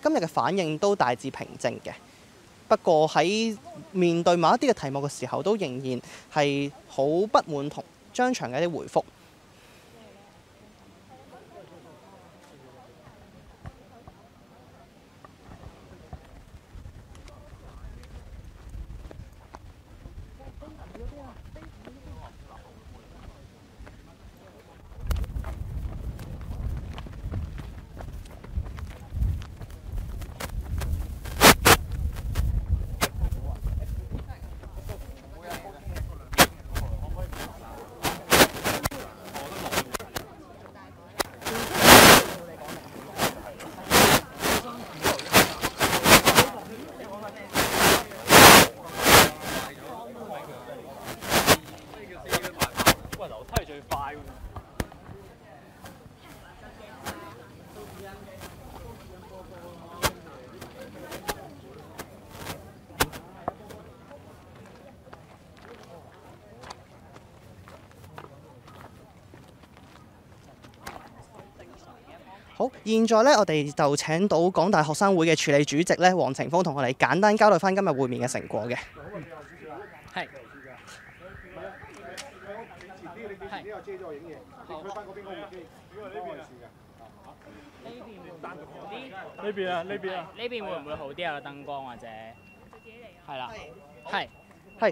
今日嘅反應都大致平靜嘅。不過喺面對某一啲嘅題目嘅時候，都仍然係好不滿同張翔嘅一啲回覆。好，現在咧，我哋就請到港大學生會嘅處理主席咧，黃程鋒同我哋簡單交代翻今日會面嘅成果嘅。係。呢邊啊，呢邊啊。呢邊會唔會好啲啊？燈光或者係啦，係。係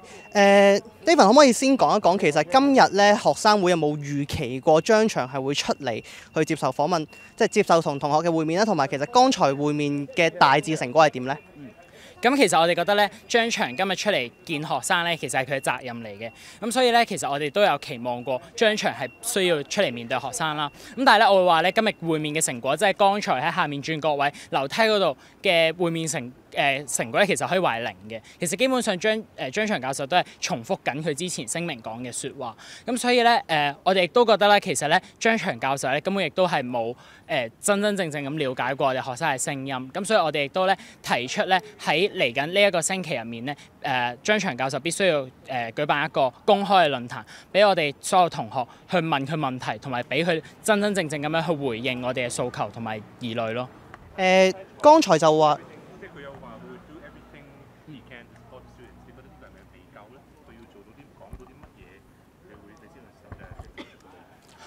，David 可唔可以先講一講，其實今日咧學生會有冇預期過張翔係會出嚟去接受訪問，即係接受同同學嘅會面啦，同埋其實剛才會面嘅大致成果係點咧？咁其實我哋覺得咧，張翔今日出嚟見學生咧，其實係佢嘅責任嚟嘅。咁所以咧，其實我哋都有期望過張翔係需要出嚟面對學生啦。咁但係咧，我會話咧，今日會面嘅成果，即係剛才喺下面轉角位樓梯嗰度嘅會面成果咧其實可以話係零嘅。其實基本上張翔教授都係重複緊佢之前聲明講嘅説話。咁所以咧我哋亦都覺得咧，其實咧張翔教授咧根本亦都係冇真正咁了解過我哋學生嘅聲音。咁所以我哋亦都咧提出咧喺嚟緊呢一個星期入面咧，張翔教授必須要舉辦一個公開嘅論壇，俾我哋所有同學去問佢問題，同埋俾佢真正咁樣去回應我哋嘅訴求同埋疑慮咯。剛才就話。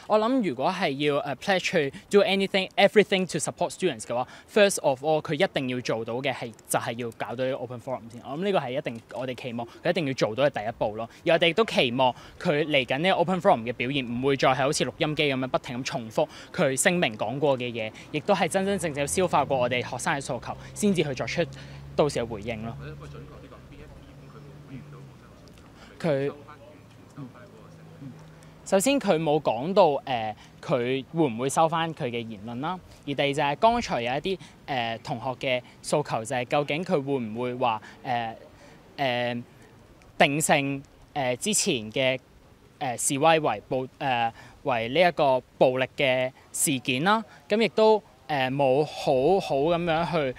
我諗如果係要pledge 去 do everything to support students 嘅話 ，first of all 佢一定要做到嘅就係要搞到呢個 open forum 先。我諗呢個係一定我哋期望佢一定要做到嘅第一步咯。而我哋亦都期望佢嚟緊呢個 open forum 嘅表現唔會再係好似錄音機咁樣不停咁重複佢聲明講過嘅嘢，亦都係真正消化過我哋學生嘅訴求，先至去作出到時嘅回應咯。佢首先佢冇講到佢會唔會收翻佢嘅言論啦，而第二就係剛才有一啲同學嘅訴求就係究竟佢會唔會話定性之前嘅示威為呢一個暴力嘅事件啦，咁亦都冇好咁樣去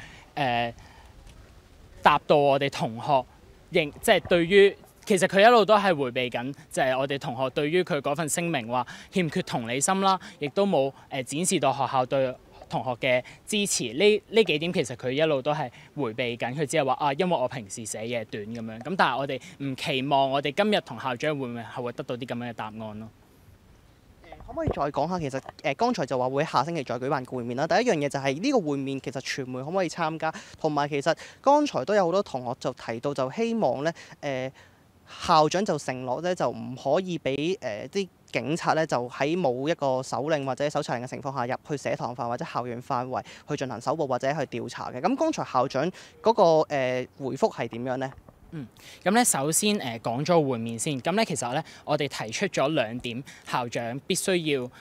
答到我哋同學即係對於。其實佢一路都係迴避緊，就係我哋同學對於佢嗰份聲明話欠缺同理心啦，亦都冇展示到學校對同學嘅支持。呢幾點其實佢一路都係迴避緊，佢只係話因為我平時寫嘢短咁樣。咁但係我哋唔期望我哋今日同校長會得到啲咁樣嘅答案咯。可唔可以再講下其實剛才就話會下星期再舉辦會面啦。第一樣嘢就係呢個會面其實傳媒可唔可以參加？同埋其實剛才都有好多同學就提到就希望咧校長就承諾咧，就唔可以俾啲警察咧，就喺冇一個手令或者搜查令嘅情況下入去社堂範或者校園範圍去進行搜捕或者去調查嘅。咁剛才校長嗰個回覆係點樣呢？咁咧首先講咗會面先。咁咧其實咧我哋提出咗2點，校長必須要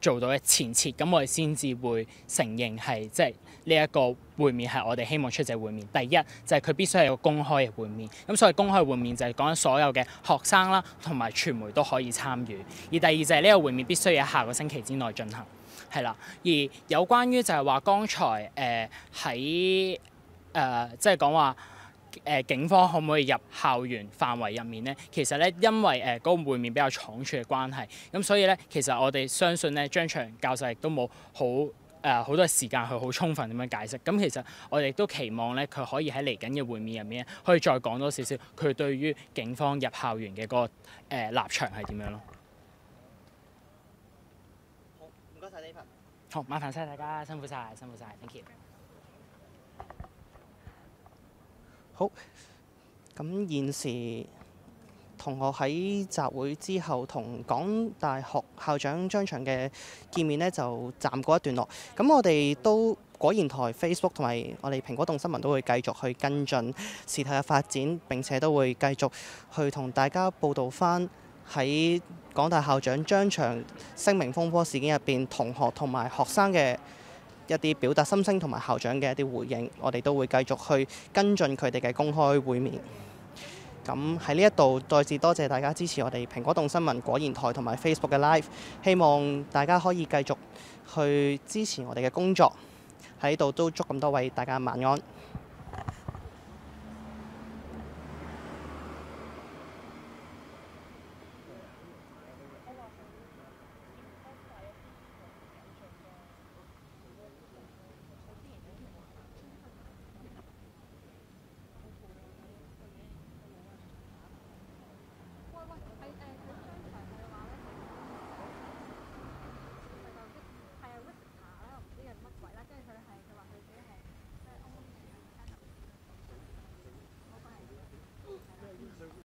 做到嘅前設，咁我哋先至會承認係即係呢一個會面係我哋希望出席會面。第一就係佢必須係一個公開嘅會面，咁所謂公開會面就係講緊所有嘅學生啦同埋傳媒都可以參與。而第二就係呢個會面必須喺下個星期之內進行，係啦。而有關於就係話剛才喺即係講話警方可唔可以入校園範圍入面咧？其實咧，因為嗰個會面比較倉促嘅關係，咁所以咧，其實我哋相信咧，張翔教授亦都冇好多時間去好充分咁樣解釋。咁其實我哋亦都期望咧，佢可以喺嚟緊嘅會面入面可以再講多少少佢對於警方入校園嘅嗰個立場係點樣咯。好，唔該晒呢份。好，麻煩晒大家，辛苦晒 ，thank you。好，咁現時同學喺集會之後同港大學校長張翔嘅見面呢，就暫告一段落。咁我哋都果然台 Facebook 同埋我哋蘋果動新聞都會繼續去跟進事態嘅發展，並且都會繼續去同大家報導翻喺港大校長張翔聲明風波事件入邊同學同埋學生嘅一啲表達心聲同埋校長嘅一啲回應，我哋都會繼續去跟進佢哋嘅公開會面。咁喺呢一度再次多謝大家支持我哋蘋果動新聞果然台同埋 Facebook 嘅 Live， 希望大家可以繼續去支持我哋嘅工作。喺度都祝咁多位大家晚安。